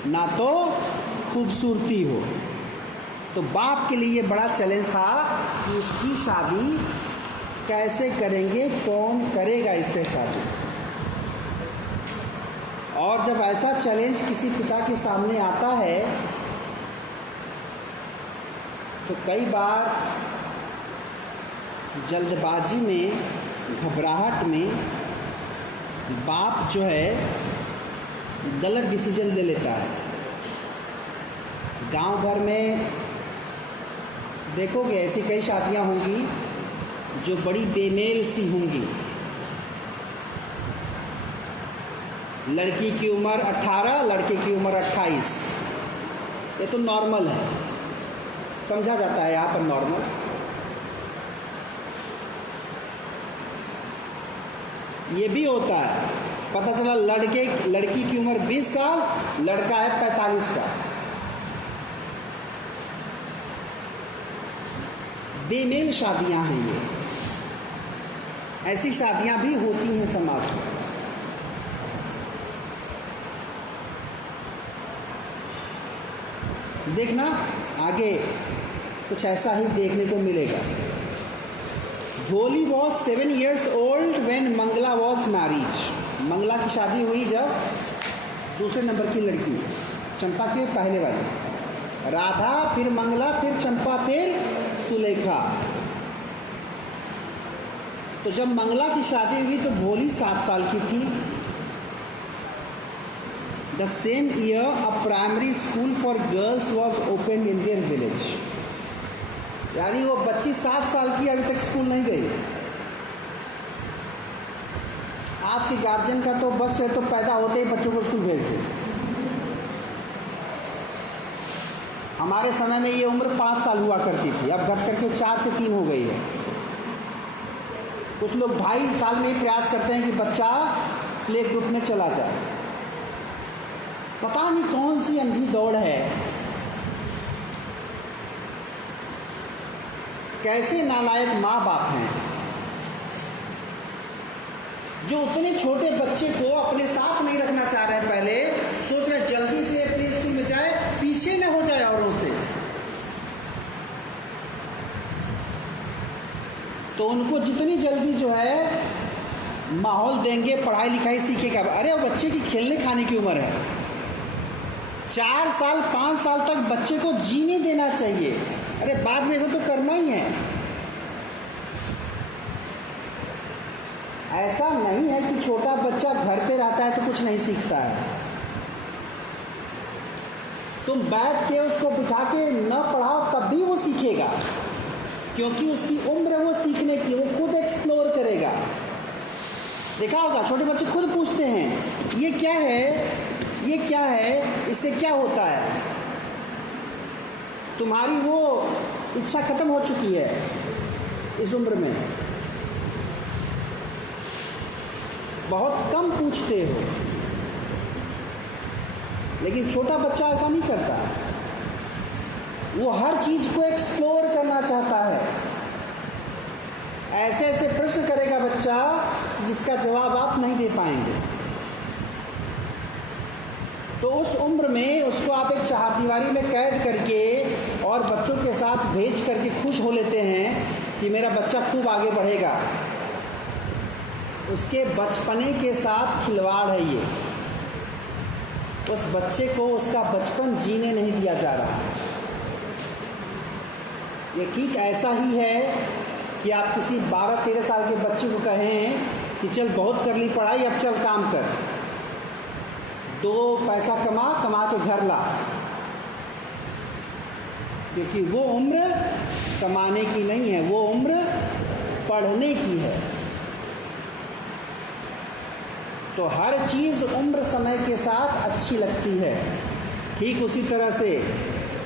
ना तो खूबसूरती हो। तो बाप के लिए बड़ा चैलेंज था कि इसकी शादी कैसे करेंगे, कौन करेगा इससे शादी। और जब ऐसा चैलेंज किसी पिता के सामने आता है तो कई बार जल्दबाजी में, घबराहट में बाप जो है गलत डिसीजन ले लेता है। गांव भर में देखोगे ऐसी कई शादियां होंगी जो बड़ी बेमेल सी होंगी। लड़की की उम्र 18, लड़के की उम्र 28। ये तो नॉर्मल है, समझा जाता है यहाँ पर नॉर्मल। ये भी होता है, पता चला लड़की की उम्र 20 साल, लड़का है 45 का। बेमेल शादियां हैं ये, ऐसी शादियां भी होती हैं समाज में। देखना आगे कुछ ऐसा ही देखने को मिलेगा। Bholi was 7 years old when Mangala was married. Mangala की शादी हुई जब दूसरे नंबर की लड़की, चंपा के पहले वाली, राधा, फिर मंगला, फिर चंपा, फिर सुलेखा। तो जब मंगला की शादी हुई तो भोली 7 साल की थी। The same year, a primary school for girls was opened in their village. यानी वो बच्ची 7 साल की अभी तक स्कूल नहीं गई। आज के गार्जियन का तो बस है तो पैदा होते ही बच्चों को स्कूल भेज दे। हमारे समय में ये उम्र 5 साल हुआ करती थी, अब घट करके 4 से 3 हो गई है। कुछ लोग 2.5 साल में ही प्रयास करते हैं कि बच्चा प्ले ग्रुप में चला जाए। पता नहीं कौन सी अंधी दौड़ है, कैसे नालायक माँ बाप हैं जो उतने छोटे बच्चे को अपने साथ नहीं रखना चाह रहे हैं। पहले सोच रहे जल्दी से प्ले स्कूल में जाए, पीछे न हो जाए औरों से। तो उनको जितनी जल्दी जो है माहौल देंगे, पढ़ाई लिखाई सीखेगा। अरे वो बच्चे की खेलने खाने की उम्र है। 4 साल 5 साल तक बच्चे को जीने देना चाहिए। अरे बाद में ऐसा तो करना ही है। ऐसा नहीं है कि छोटा बच्चा घर पे रहता है तो कुछ नहीं सीखता है। तुम बैठ के उसको बिठा के न पढ़ाओ तब भी वो सीखेगा, क्योंकि उसकी उम्र वो सीखने की, वो खुद एक्सप्लोर करेगा। देखा होगा छोटे बच्चे खुद पूछते हैं ये क्या है, ये क्या है, इससे क्या होता है। तुम्हारी वो इच्छा खत्म हो चुकी है इस उम्र में, बहुत कम पूछते हो। लेकिन छोटा बच्चा ऐसा नहीं करता, वो हर चीज को एक्सप्लोर करना चाहता है। ऐसे ऐसे प्रश्न करेगा बच्चा जिसका जवाब आप नहीं दे पाएंगे। तो उस उम्र में उसको आप एक चारदीवारी में कैद करके और बच्चों के साथ भेज करके खुश हो लेते हैं कि मेरा बच्चा खूब आगे बढ़ेगा। उसके बचपने के साथ खिलवाड़ है ये। उस बच्चे को उसका बचपन जीने नहीं दिया जा रहा। ये ठीक ऐसा ही है कि आप किसी 12-13 साल के बच्चे को कहें कि चल बहुत कर ली पढ़ाई, अब चल काम कर, 2 पैसा कमा के घर ला, क्योंकि वो उम्र कमाने की नहीं है, वो उम्र पढ़ने की है। तो हर चीज़ उम्र समय के साथ अच्छी लगती है। ठीक उसी तरह से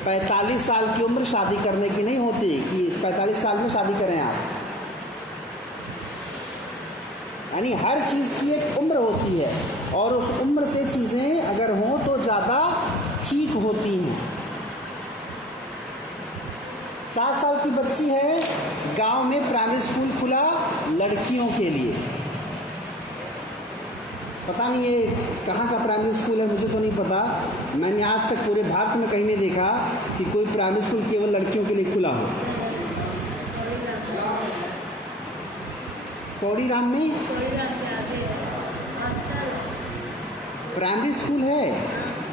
45 साल की उम्र शादी करने की नहीं होती कि 45 साल में शादी करें आप। यानी हर चीज़ की एक उम्र होती है और उस उम्र से चीज़ें अगर हों तो ज़्यादा ठीक होती हैं। 7 साल की बच्ची है, गांव में प्राइमरी स्कूल खुला लड़कियों के लिए। पता नहीं ये कहाँ का प्राइमरी स्कूल है, मुझे तो नहीं पता। मैंने आज तक पूरे भारत में कहीं नहीं देखा कि कोई प्राइमरी स्कूल केवल लड़कियों के लिए खुला हो। कौड़ी राम में प्राइमरी स्कूल है,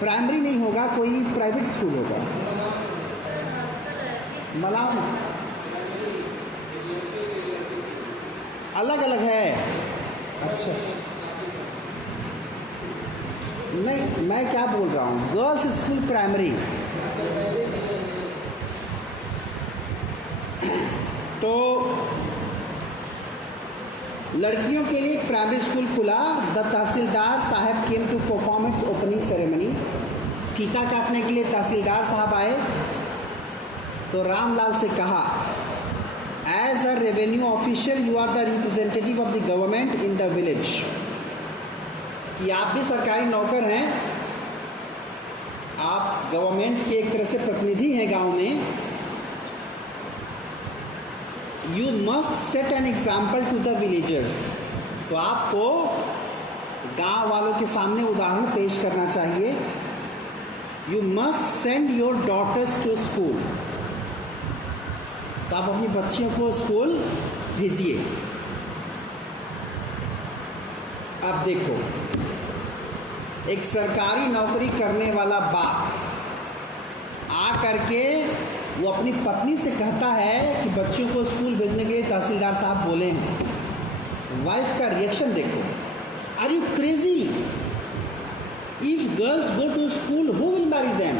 प्राइमरी नहीं होगा, कोई प्राइवेट स्कूल होगा। मलाम अलग अलग है। अच्छा नहीं, मैं क्या बोल रहा हूँ, गर्ल्स स्कूल प्राइमरी। तो लड़कियों के लिए एक प्राइमरी स्कूल खुला। The tehsildar sahab came to perform its opening ceremony. फीता काटने के लिए तहसीलदार साहब आए तो रामलाल से कहा, as a revenue official you are the representative of the government in the village. कि आप भी सरकारी नौकर हैं, आप गवर्नमेंट के एक तरह से प्रतिनिधि हैं गांव में। You must set an example to the villagers. तो आपको गांव वालों के सामने उदाहरण पेश करना चाहिए। You must send your daughters to school. तो आप अपनी बच्चियों को स्कूल भेजिए। अब देखो, एक सरकारी नौकरी करने वाला बाप आ करके वो अपनी पत्नी से कहता है कि बच्चों को स्कूल भेजने के लिए तहसीलदार साहब बोले हैं। वाइफ का रिएक्शन देखो, are you crazy? If girls go to school who will marry them?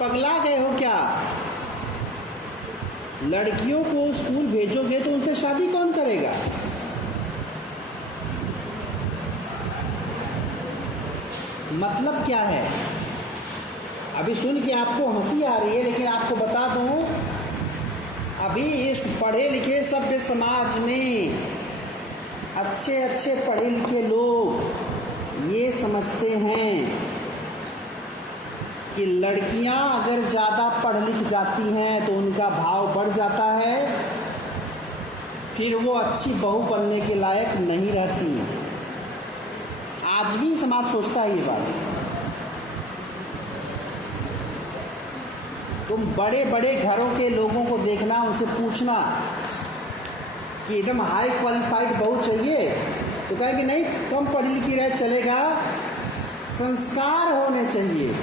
पगला गए हो क्या? लड़कियों को स्कूल भेजोगे तो उनसे शादी कौन करेगा? मतलब क्या है? अभी सुन के आपको हंसी आ रही है, लेकिन आपको बता दूं, अभी इस पढ़े लिखे सभ्य समाज में अच्छे अच्छे पढ़े लिखे लोग ये समझते हैं कि लड़कियां अगर ज़्यादा पढ़ लिख जाती हैं तो उनका भाव बढ़ जाता है, फिर वो अच्छी बहू बनने के लायक नहीं रहती। आज भी समाज सोचता है ये बात। तुम बड़े बड़े घरों के लोगों को देखना, उनसे पूछना कि एकदम हाई क्वालिफाइड बहू चाहिए, तो कहेंगे नहीं, कम पढ़ी लिखी रहे चलेगा, संस्कार होने चाहिए।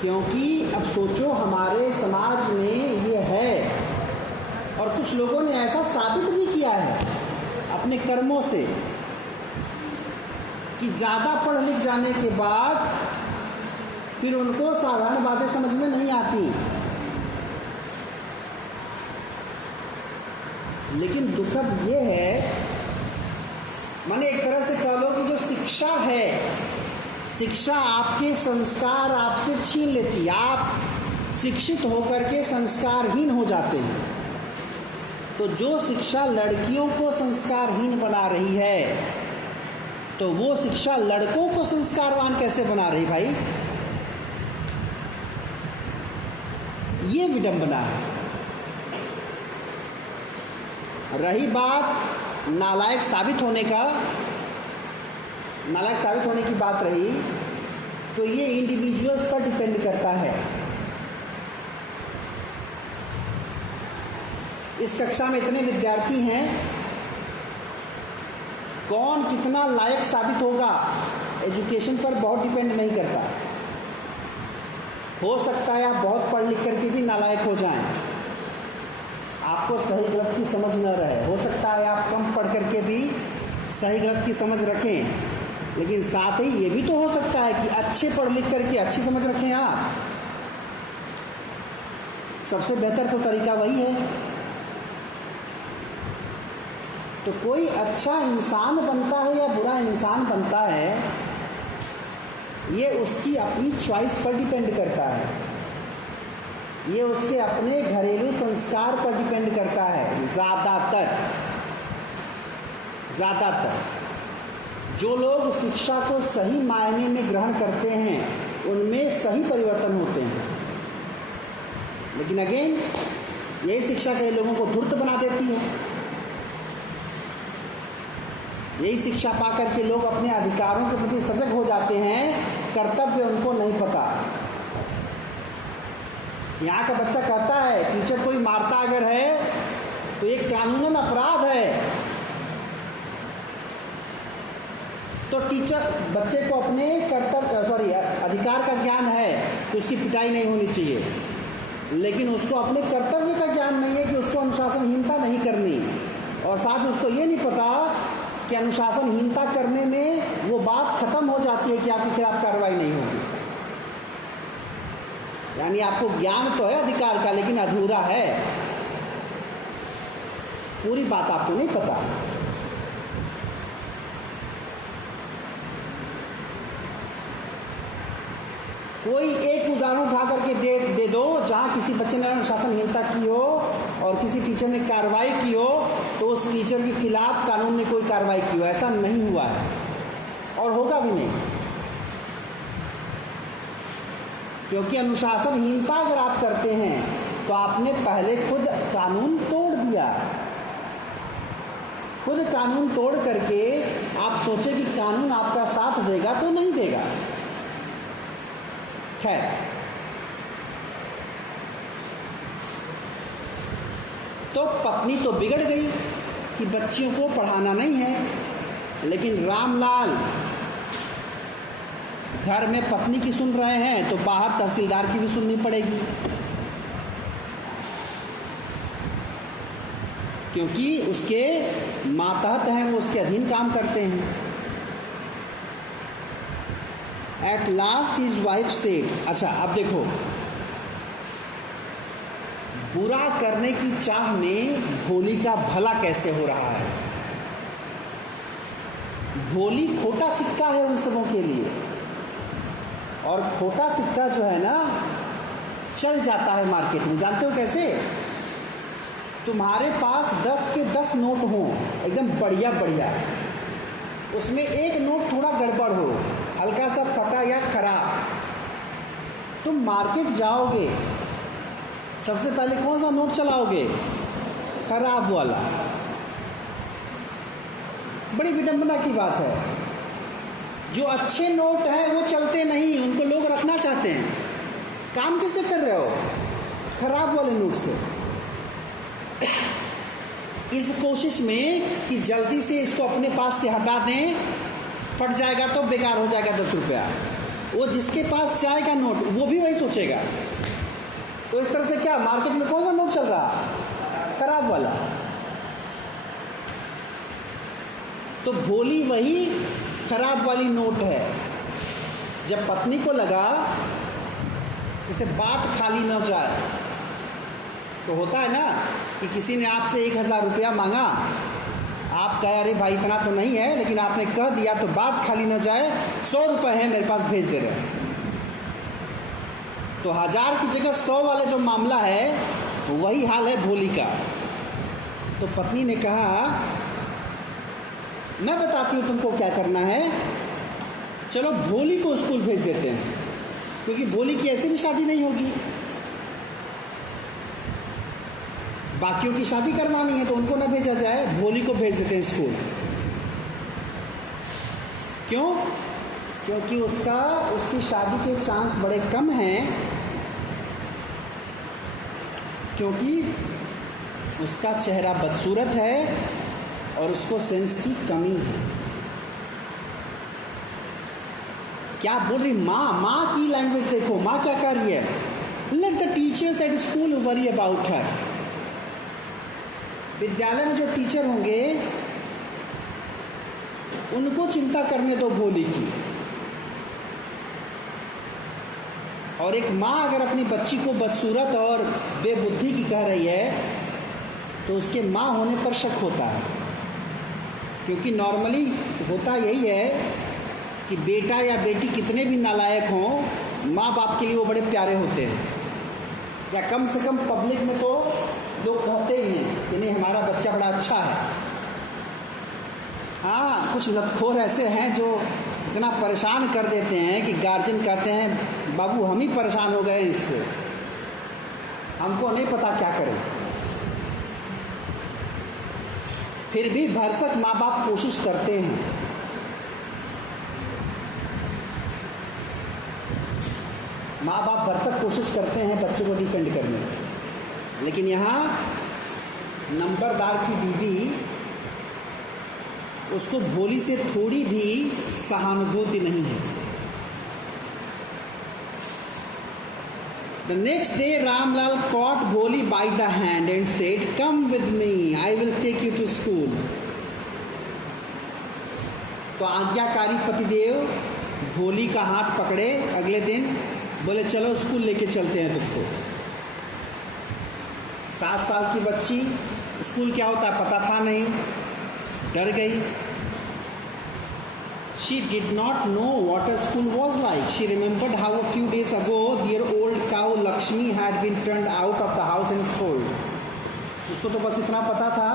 क्योंकि अब सोचो, हमारे समाज में ये है और कुछ लोगों ने ऐसा साबित भी किया है अपने कर्मों से कि ज़्यादा पढ़ लिख जाने के बाद फिर उनको साधारण बातें समझ में नहीं आती। लेकिन दुखद ये है, माने एक तरह से कह लो कि जो शिक्षा है, शिक्षा आपके संस्कार आपसे छीन लेती है। आप शिक्षित होकर के संस्कारहीन हो जाते हैं। तो जो शिक्षा लड़कियों को संस्कारहीन बना रही है, तो वो शिक्षा लड़कों को संस्कारवान कैसे बना रही भाई? ये विडंबना है। रही बात नालायक साबित होने की बात रही, तो ये इंडिविजुअल्स पर डिपेंड करता है। इस कक्षा में इतने विद्यार्थी हैं, कौन कितना लायक साबित होगा एजुकेशन पर बहुत डिपेंड नहीं करता। हो सकता है आप बहुत पढ़ लिख करके भी नालायक हो जाएं, आपको सही गलत की समझ न रहे। हो सकता है आप कम पढ़ करके भी सही गलत की समझ रखें, लेकिन साथ ही ये भी तो हो सकता है कि अच्छे पढ़ लिख करके अच्छी समझ रखें आप। सबसे बेहतर तो तरीका वही है। तो कोई अच्छा इंसान बनता है या बुरा इंसान बनता है, ये उसकी अपनी चॉइस पर डिपेंड करता है। ये उसके अपने घरेलू संस्कार पर डिपेंड करता है। ज़्यादातर जो लोग शिक्षा को सही मायने में ग्रहण करते हैं, उनमें सही परिवर्तन होते हैं। लेकिन अगेन, यही शिक्षा कई लोगों को धूर्त बना देती है। यही शिक्षा पाकर के लोग अपने अधिकारों के प्रति सजग हो जाते हैं, कर्तव्य उनको नहीं पता। यहाँ का बच्चा कहता है टीचर कोई मारता अगर है तो ये कानूनन अपराध है। तो टीचर बच्चे को अपने अधिकार का ज्ञान है कि उसकी पिटाई नहीं होनी चाहिए, लेकिन उसको अपने कर्तव्य का ज्ञान नहीं है कि उसको अनुशासनहीनता नहीं करनी, और साथ में उसको ये नहीं पता कि अनुशासनहीनता करने में वो बात खत्म हो जाती है कि आपके खिलाफ कार्रवाई नहीं होगी। यानी आपको ज्ञान तो है अधिकार का, लेकिन अधूरा है, पूरी बात आपको नहीं पता। कोई एक उदाहरण उठा करके दे दो जहाँ किसी बच्चे ने अनुशासनहीनता की हो और किसी टीचर ने कार्रवाई की हो, तो उस टीचर के खिलाफ कानून ने कोई कार्रवाई की हो। ऐसा नहीं हुआ है और होगा भी नहीं, क्योंकि अनुशासनहीनता अगर आप करते हैं तो आपने पहले खुद कानून तोड़ दिया। खुद कानून तोड़ करके आप सोचे कि कानून आपका साथ देगा, तो नहीं देगा। खैर, तो पत्नी तो बिगड़ गई कि बच्चियों को पढ़ाना नहीं है, लेकिन रामलाल घर में पत्नी की सुन रहे हैं तो बाहर तहसीलदार की भी सुननी पड़ेगी, क्योंकि उसके मातहत हैं, वो उसके अधीन काम करते हैं। At last his wife said, अच्छा अब देखो, बुरा करने की चाह में भोली का भला कैसे हो रहा है। भोली खोटा सिक्का है उन सबों के लिए, और खोटा सिक्का जो है ना चल जाता है मार्केट में। जानते हो कैसे? तुम्हारे पास 10 के 10 नोट हों एकदम बढ़िया बढ़िया, उसमें एक नोट थोड़ा गड़बड़ हो, हल्का सा फटा या खराब, तुम मार्केट जाओगे, सबसे पहले कौन सा नोट चलाओगे? खराब वाला। बड़ी विडंबना की बात है। जो अच्छे नोट हैं वो चलते नहीं, उनको लोग रखना चाहते हैं। काम किससे कर रहे हो? खराब वाले नोट से। इस कोशिश में कि जल्दी से इसको अपने पास से हटा दें, फट जाएगा तो बेकार हो जाएगा 10 रुपया। वो जिसके पास जाएगा नोट वो भी वही सोचेगा। तो इस तरह से क्या मार्केट में कौन सा नोट चल रहा? खराब वाला। तो भोली वही खराब वाली नोट है। जब पत्नी को लगा इसे बात खाली न जाए, तो होता है ना कि किसी ने आपसे 1000 रुपया मांगा, आप कहे अरे भाई इतना तो नहीं है, लेकिन आपने कह दिया तो बात खाली न जाए, 100 रुपये है मेरे पास, भेज दे रहे हैं। तो 1000 की जगह 100 वाले जो मामला है वही हाल है भोली का। तो पत्नी ने कहा मैं बताती हूँ तुमको क्या करना है, चलो भोली को स्कूल भेज देते हैं, क्योंकि भोली की ऐसे भी शादी नहीं होगी, बाकियों की शादी करवानी है तो उनको ना भेजा जाए, भोली को भेज देते हैं स्कूल। क्यों? क्योंकि उसकी शादी के चांस बड़े कम हैं, क्योंकि उसका चेहरा बदसूरत है और उसको सेंस की कमी है। क्या बोल रही माँ की लैंग्वेज देखो, माँ क्या कर रही है, let the teachers at school worry about her. विद्यालय में जो टीचर होंगे उनको चिंता करने दो भोली की। और एक माँ अगर अपनी बच्ची को बदसूरत और बेबुद्धि की कह रही है तो उसके माँ होने पर शक होता है, क्योंकि नॉर्मली होता यही है कि बेटा या बेटी कितने भी नालायक हों, माँ बाप के लिए वो बड़े प्यारे होते हैं, या कम से कम पब्लिक में तो लोग कहते ही हैं कि नहीं हमारा बच्चा बड़ा अच्छा है। हाँ, कुछ लतखोर ऐसे हैं जो इतना परेशान कर देते हैं कि गार्जियन कहते हैं बाबू हम ही परेशान हो गए इससे, हमको नहीं पता क्या करें। फिर भी भरसक माँ बाप कोशिश करते हैं। माँ बाप भरसक कोशिश करते हैं बच्चों को डिफेंड करने की, लेकिन यहाँ नंबरदार की बीवी, उसको भोली से थोड़ी भी सहानुभूति नहीं है। The next day Ramlal caught Bholi by the hand and said, "Come with me, I will take you to school." तो आज्ञाकारी पतिदेव भोली का हाथ पकड़े अगले दिन, बोले चलो स्कूल लेके चलते हैं तुमको। 7 साल की बच्ची, स्कूल क्या होता है पता था नहीं, डर गई। She did not know what a school was like. She remembered how a few days ago their old cow Lakshmi had been turned out of the house and sold. उसको तो बस इतना पता था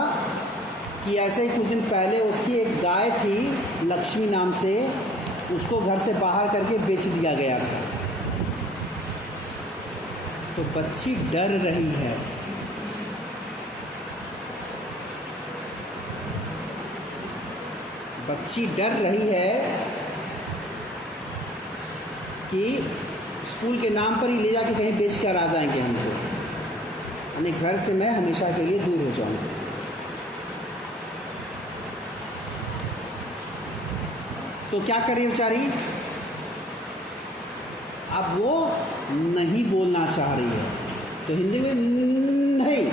कि ऐसे ही कुछ दिन पहले उसकी एक गाय थी लक्ष्मी नाम से, उसको घर से बाहर करके बेच दिया गया था। तो बच्ची डर रही है। बच्ची डर रही है कि स्कूल के नाम पर ही ले जाके कहीं बेच कर आ जाएंगे हमको, यानी घर से मैं हमेशा के लिए दूर हो जाऊंगा। तो क्या करें बेचारी, अब वो नहीं बोलना चाह रही है, तो हिंदी में नहीं,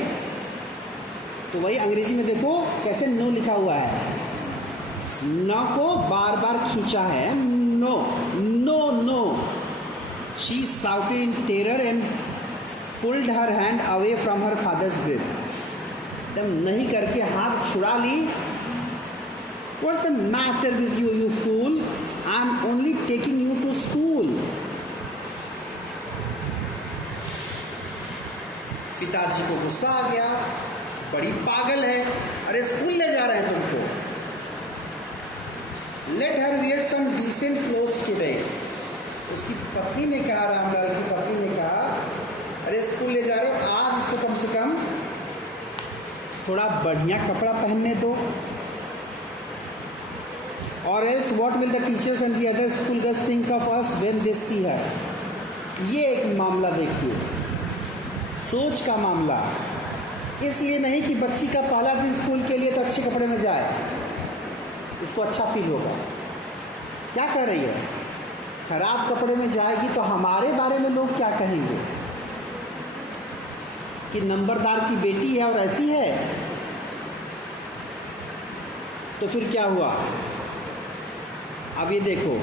तो वही अंग्रेजी में देखो कैसे नो लिखा हुआ है, न को बार बार खींचा है, no no no. She shouted in terror and pulled her hand away from her father's grip. तब नहीं करके हाथ छुड़ा ली। What's the matter with you, you fool? I'm only taking you to school. पिताजी को गुस्सा आ गया, बड़ी पागल है, अरे स्कूल ले जा रहे हैं तुमको। Let her wear some decent clothes today. उसकी पत्नी ने कहा, रामलाल की पत्नी ने कहा, अरे स्कूल ले जा रहे हो, आज इसको कम से कम थोड़ा बढ़िया कपड़ा पहनने दो। और else what will the teachers and the other school girls think of us when they see her? ये एक मामला देखिए, सोच का मामला। इसलिए नहीं कि बच्ची का पहला दिन स्कूल के लिए तो अच्छे कपड़े में जाए, उसको अच्छा फील होगा। क्या कर रही है, खराब कपड़े में जाएगी तो हमारे बारे में लोग क्या कहेंगे कि नंबरदार की बेटी है और ऐसी है। तो फिर क्या हुआ, अब ये देखो,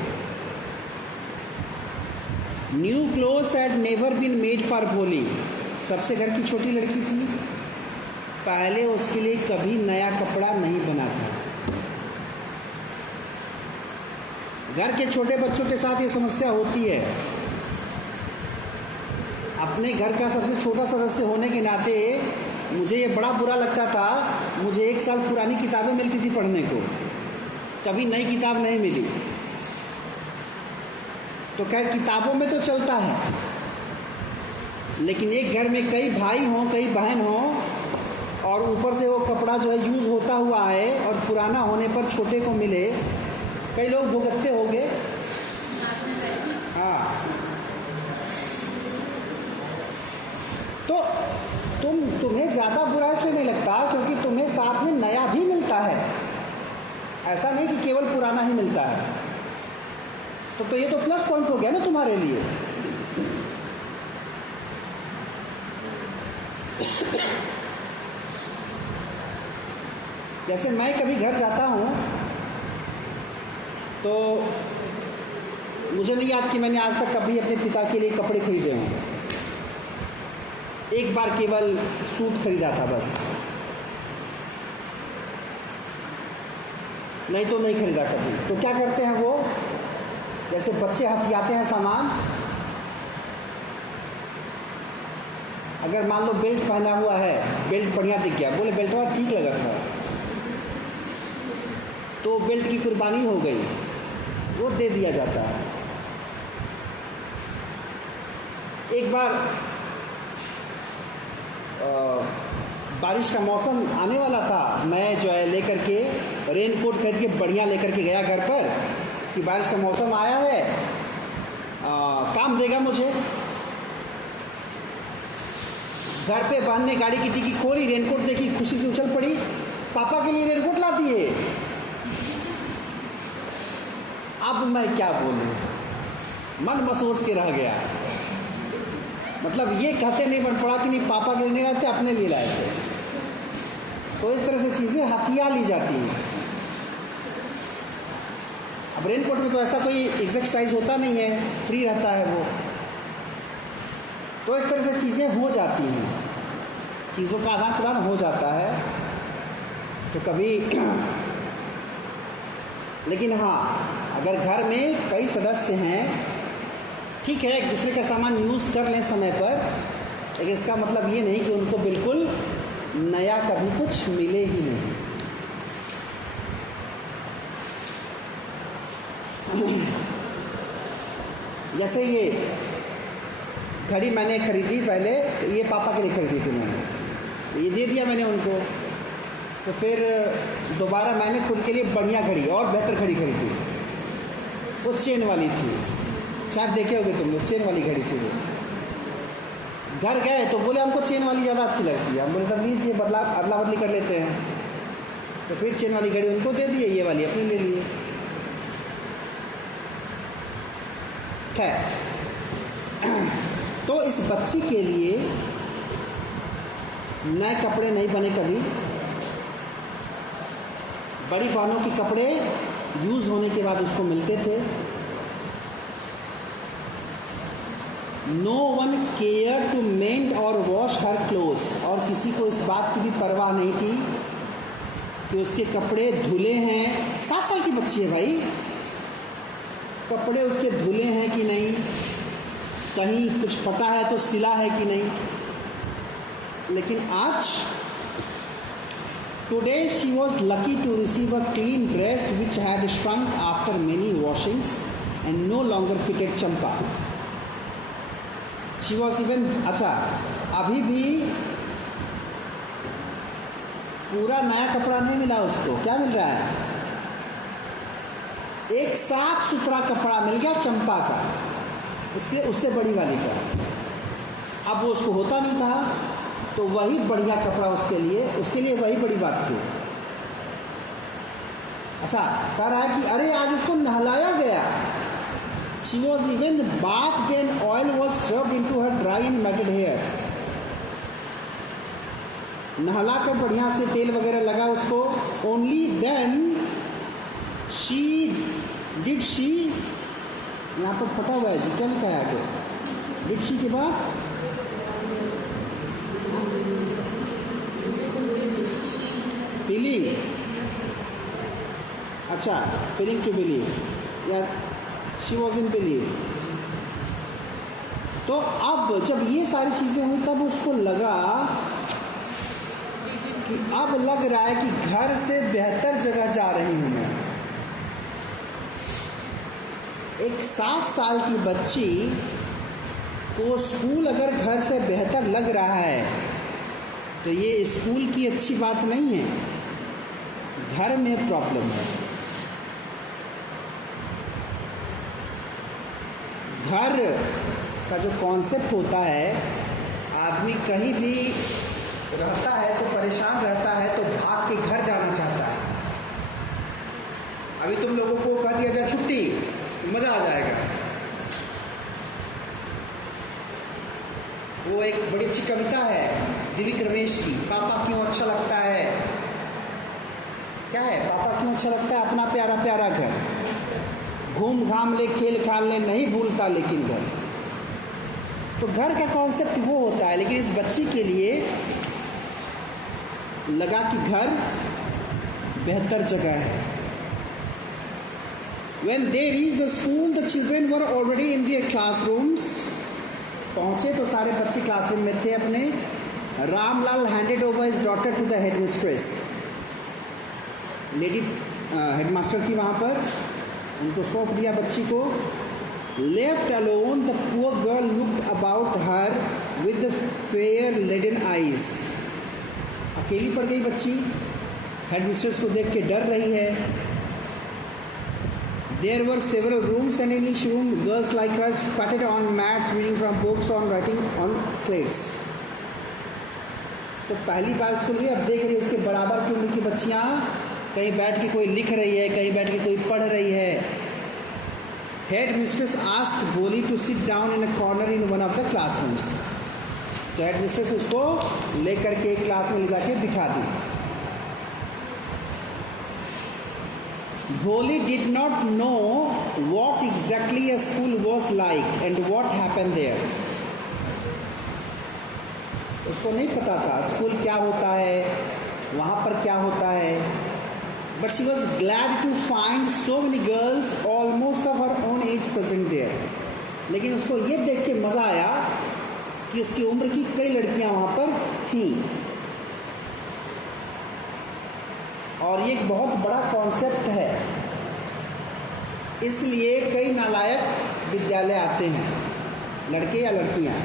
new clothes had never been made for Bholi. सबसे घर की छोटी लड़की थी, पहले उसके लिए कभी नया कपड़ा नहीं बना था। घर के छोटे बच्चों के साथ ये समस्या होती है। अपने घर का सबसे छोटा सदस्य होने के नाते मुझे ये बड़ा बुरा लगता था। मुझे 1 साल पुरानी किताबें मिलती थी पढ़ने को, कभी नई किताब नहीं मिली। तो खैर किताबों में तो चलता है, लेकिन एक घर में कई भाई हों, कई बहन हों और ऊपर से वो कपड़ा जो है यूज़ होता हुआ है और पुराना होने पर छोटे को मिले, कई लोग भुगतते होंगे। हाँ, तो तुम्हें ज़्यादा बुरा इसलिए नहीं लगता क्योंकि तुम्हें साथ में नया भी मिलता है। ऐसा नहीं कि केवल पुराना ही मिलता है। तो ये तो प्लस पॉइंट हो गया ना तुम्हारे लिए। जैसे मैं कभी घर जाता हूँ तो मुझे नहीं याद कि मैंने आज तक कभी अपने पिता के लिए कपड़े खरीदे हों। एक बार केवल सूट खरीदा था बस, नहीं तो नहीं खरीदा कभी। तो क्या करते हैं वो, जैसे बच्चे हथियाते हैं सामान, अगर मान लो बेल्ट पहना हुआ है, बेल्ट बढ़िया दिख गया, बोले बेल्ट वाला ठीक लगा था, तो बेल्ट की कुर्बानी हो गई, वो दे दिया जाता है। एक बार बारिश का मौसम आने वाला था, मैं जो है लेकर के रेनकोट खरीद के बढ़िया लेकर के गया घर पर कि बारिश का मौसम आया है, काम देगा मुझे। घर पे बहन ने गाड़ी की डिक्की खोली, रेनकोट देखी, खुशी से उछल पड़ी, पापा के लिए रेनकोट ला दिए। अब मैं क्या बोलूं, मन मसोच के रह गया। मतलब ये कहते नहीं बन पड़ा कि नहीं पापा के लिए नहीं लाए थे, अपने लिए लाए थे। तो इस तरह से चीज़ें हथिया ली जाती हैं। अब रेनकोट में तो ऐसा कोई एग्जैक्ट साइज होता नहीं है, फ्री रहता है वो। तो इस तरह से चीज़ें हो जाती हैं, चीज़ों का आदान प्रदान हो जाता है। तो कभी लेकिन हाँ, अगर घर में कई सदस्य हैं, ठीक है, एक दूसरे का सामान यूज़ कर लें समय पर, लेकिन इसका मतलब ये नहीं कि उनको बिल्कुल नया कभी कुछ मिले ही नहीं। जैसे ये घड़ी मैंने खरीदी, पहले ये पापा के लिए खरीदी थी मैंने, ये दे दिया मैंने उनको। तो फिर दोबारा मैंने खुद के लिए बढ़िया घड़ी और बेहतर घड़ी खरीदी, वो चेन वाली थी, शायद देखे होगे तुम लोग, चेन वाली घड़ी थी वो। घर गए तो बोले हमको चेन वाली ज़्यादा अच्छी लगती है। हम बोले तब लीजिए, अदला बदली कर लेते हैं। तो फिर चेन वाली घड़ी उनको दे दिए, ये वाली अपने ले लिए। खैर, तो इस बच्ची के लिए नए कपड़े नहीं बने कभी। बड़ी बहनों के कपड़े यूज़ होने के बाद उसको मिलते थे। No one care to mend or wash her clothes, और किसी को इस बात की भी परवाह नहीं थी कि उसके कपड़े धुले हैं। 7 साल की बच्ची है भाई, कपड़े उसके धुले हैं कि नहीं, कहीं कुछ फटा है तो सिला है कि नहीं। लेकिन आज today she was lucky to receive a clean dress which had shrunk after many washings and no longer fitted Champa. She was even, अच्छा अभी भी पूरा नया कपड़ा नहीं मिला उसको। क्या मिल रहा है? एक साफ सुथरा कपड़ा मिल गया चंपा का, उससे बड़ी वाली का। अब वो उसको होता नहीं था, तो वही बढ़िया कपड़ा उसके लिए वही बड़ी बात थी। अच्छा, कह रहा है कि अरे आज उसको नहलाया गया। She was even bathed and oil was rubbed into her dry and matted hair. नहला कर बढ़िया से तेल वगैरह लगा उसको। Only then she did she, यहाँ पर फटा हुआ है जी, क्या लिखा है आगे? डिड शी के बाद फीलिंग, अच्छा, फीलिंग टू बिलीव या शी वॉज इन बिलीव। तो अब जब ये सारी चीज़ें हुई तब उसको लगा कि अब लग रहा है कि घर से बेहतर जगह जा रही हूँ मैं। एक 7 साल की बच्ची को स्कूल अगर घर से बेहतर लग रहा है तो ये स्कूल की अच्छी बात नहीं है, घर में प्रॉब्लम है। घर का जो कॉन्सेप्ट होता है, आदमी कहीं भी रहता है तो परेशान रहता है तो भाग के घर जाना चाहता है। अभी तुम लोगों को कह दिया जाए छुट्टी, मज़ा आ जाएगा। वो एक बड़ी अच्छी कविता है दिव्य रमेश की, पापा क्यों अच्छा लगता है। क्या है? पापा क्यों अच्छा लगता है? अपना प्यारा प्यारा घर, घूम घाम ले खेल खाल ले, नहीं भूलता लेकिन घर। तो घर का कॉन्सेप्ट वो होता है, लेकिन इस बच्ची के लिए लगा कि घर बेहतर जगह है। When they reached the school, the children were already in their classrooms. पहुंचे तो सारे बच्चे क्लासरूम में थे अपने। Ramlal handed over his daughter to the headmistress. Lady headmaster थी वहाँ पर, उनको सौंप दिया बच्ची को। Left alone, the poor girl looked about her with the fear-laden eyes. अकेली पड़ गई बच्ची, हेडमिस्ट्रेस को देख के डर रही है। There were several rooms and in each room girls like her squatted on mats reading from books or writing on slates. तो पहली बार स्कूल गई, अब देख रही है उसके बराबर की उम्र की बच्चियाँ कहीं बैठ के कोई लिख रही है, कहीं बैठ के कोई पढ़ रही है। Headmistress asked Bholi to sit down in a corner in one of the classrooms. तो हेड मिस्ट्रेस उसको लेकर के एक क्लास में ले जाके बिठा दी। Bholi did not know what exactly a school was like and what happened there. उसको नहीं पता था स्कूल क्या होता है, वहाँ पर क्या होता है। But she was glad to find so many girls almost of her own age present there. लेकिन उसको ये देख के मज़ा आया कि उसकी उम्र की कई लड़कियाँ वहाँ पर थीं। और ये एक बहुत बड़ा कॉन्सेप्ट है, इसलिए कई नालायक विद्यालय आते हैं, लड़के या लड़कियां।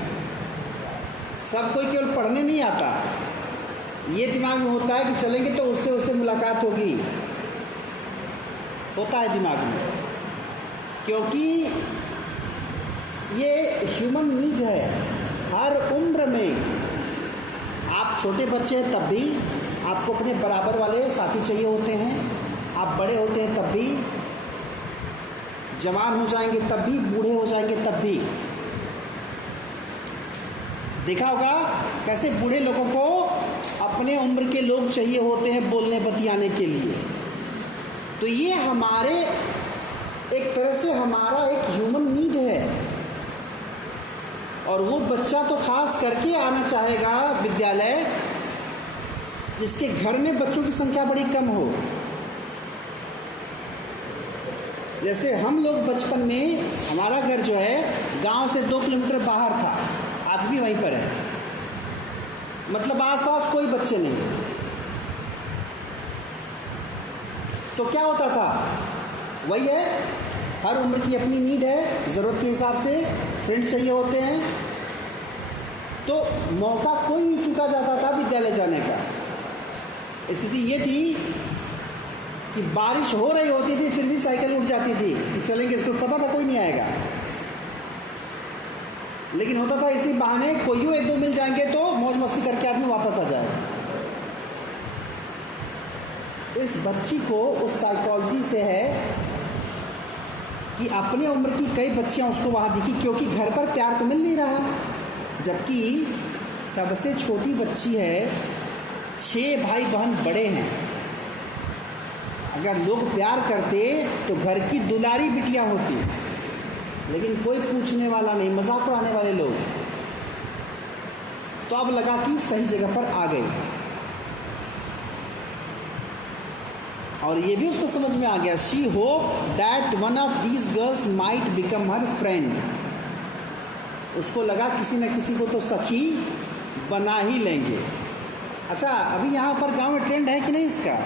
सब कोई केवल पढ़ने नहीं आता, ये दिमाग में होता है कि चलेंगे तो उससे मुलाकात होगी, होता है दिमाग में, क्योंकि ये ह्यूमन नीड है। हर उम्र में, आप छोटे बच्चे हैं तब भी आपको अपने बराबर वाले साथी चाहिए होते हैं, आप बड़े होते हैं तब भी, जवान हो जाएंगे तब भी, बूढ़े हो जाएंगे तब भी। देखा होगा कैसे बूढ़े लोगों को अपने उम्र के लोग चाहिए होते हैं बोलने बतियाने के लिए। तो ये हमारे एक तरह से हमारा एक ह्यूमन नीड है। और वो बच्चा तो खास करके आना चाहेगा विद्यालय जिसके घर में बच्चों की संख्या बड़ी कम हो। जैसे हम लोग बचपन में, हमारा घर जो है गांव से 2 किलोमीटर बाहर था, आज भी वहीं पर है, मतलब आसपास कोई बच्चे नहीं। तो क्या होता था, वही है, हर उम्र की अपनी नीड है, ज़रूरत के हिसाब से फ्रेंड्स चाहिए होते हैं। तो मौका कोई नहीं चूका जाता था विद्यालय जाने का। स्थिति ये थी कि बारिश हो रही होती थी फिर भी साइकिल उठ जाती थी कि चलेंगे स्कूल, पता था कोई नहीं आएगा, लेकिन होता था इसी बहाने कोई 1-2 मिल जाएंगे तो मौज मस्ती करके आदमी वापस आ जाए। इस बच्ची को उस साइकोलॉजी से है कि अपने उम्र की कई बच्चियां उसको वहाँ दिखी, क्योंकि घर पर प्यार तो मिल नहीं रहा, जबकि सबसे छोटी बच्ची है, 6 भाई बहन बड़े हैं, अगर लोग प्यार करते तो घर की दुलारी बिटिया होती, लेकिन कोई पूछने वाला नहीं, मजाक उड़ाने वाले लोग। तो अब लगा कि सही जगह पर आ गई, और ये भी उसको समझ में आ गया। She hope that one of these girls might become her friend. उसको लगा किसी न किसी को तो सखी बना ही लेंगे। अच्छा, अभी यहाँ पर गांव में ट्रेंड है कि नहीं इसका?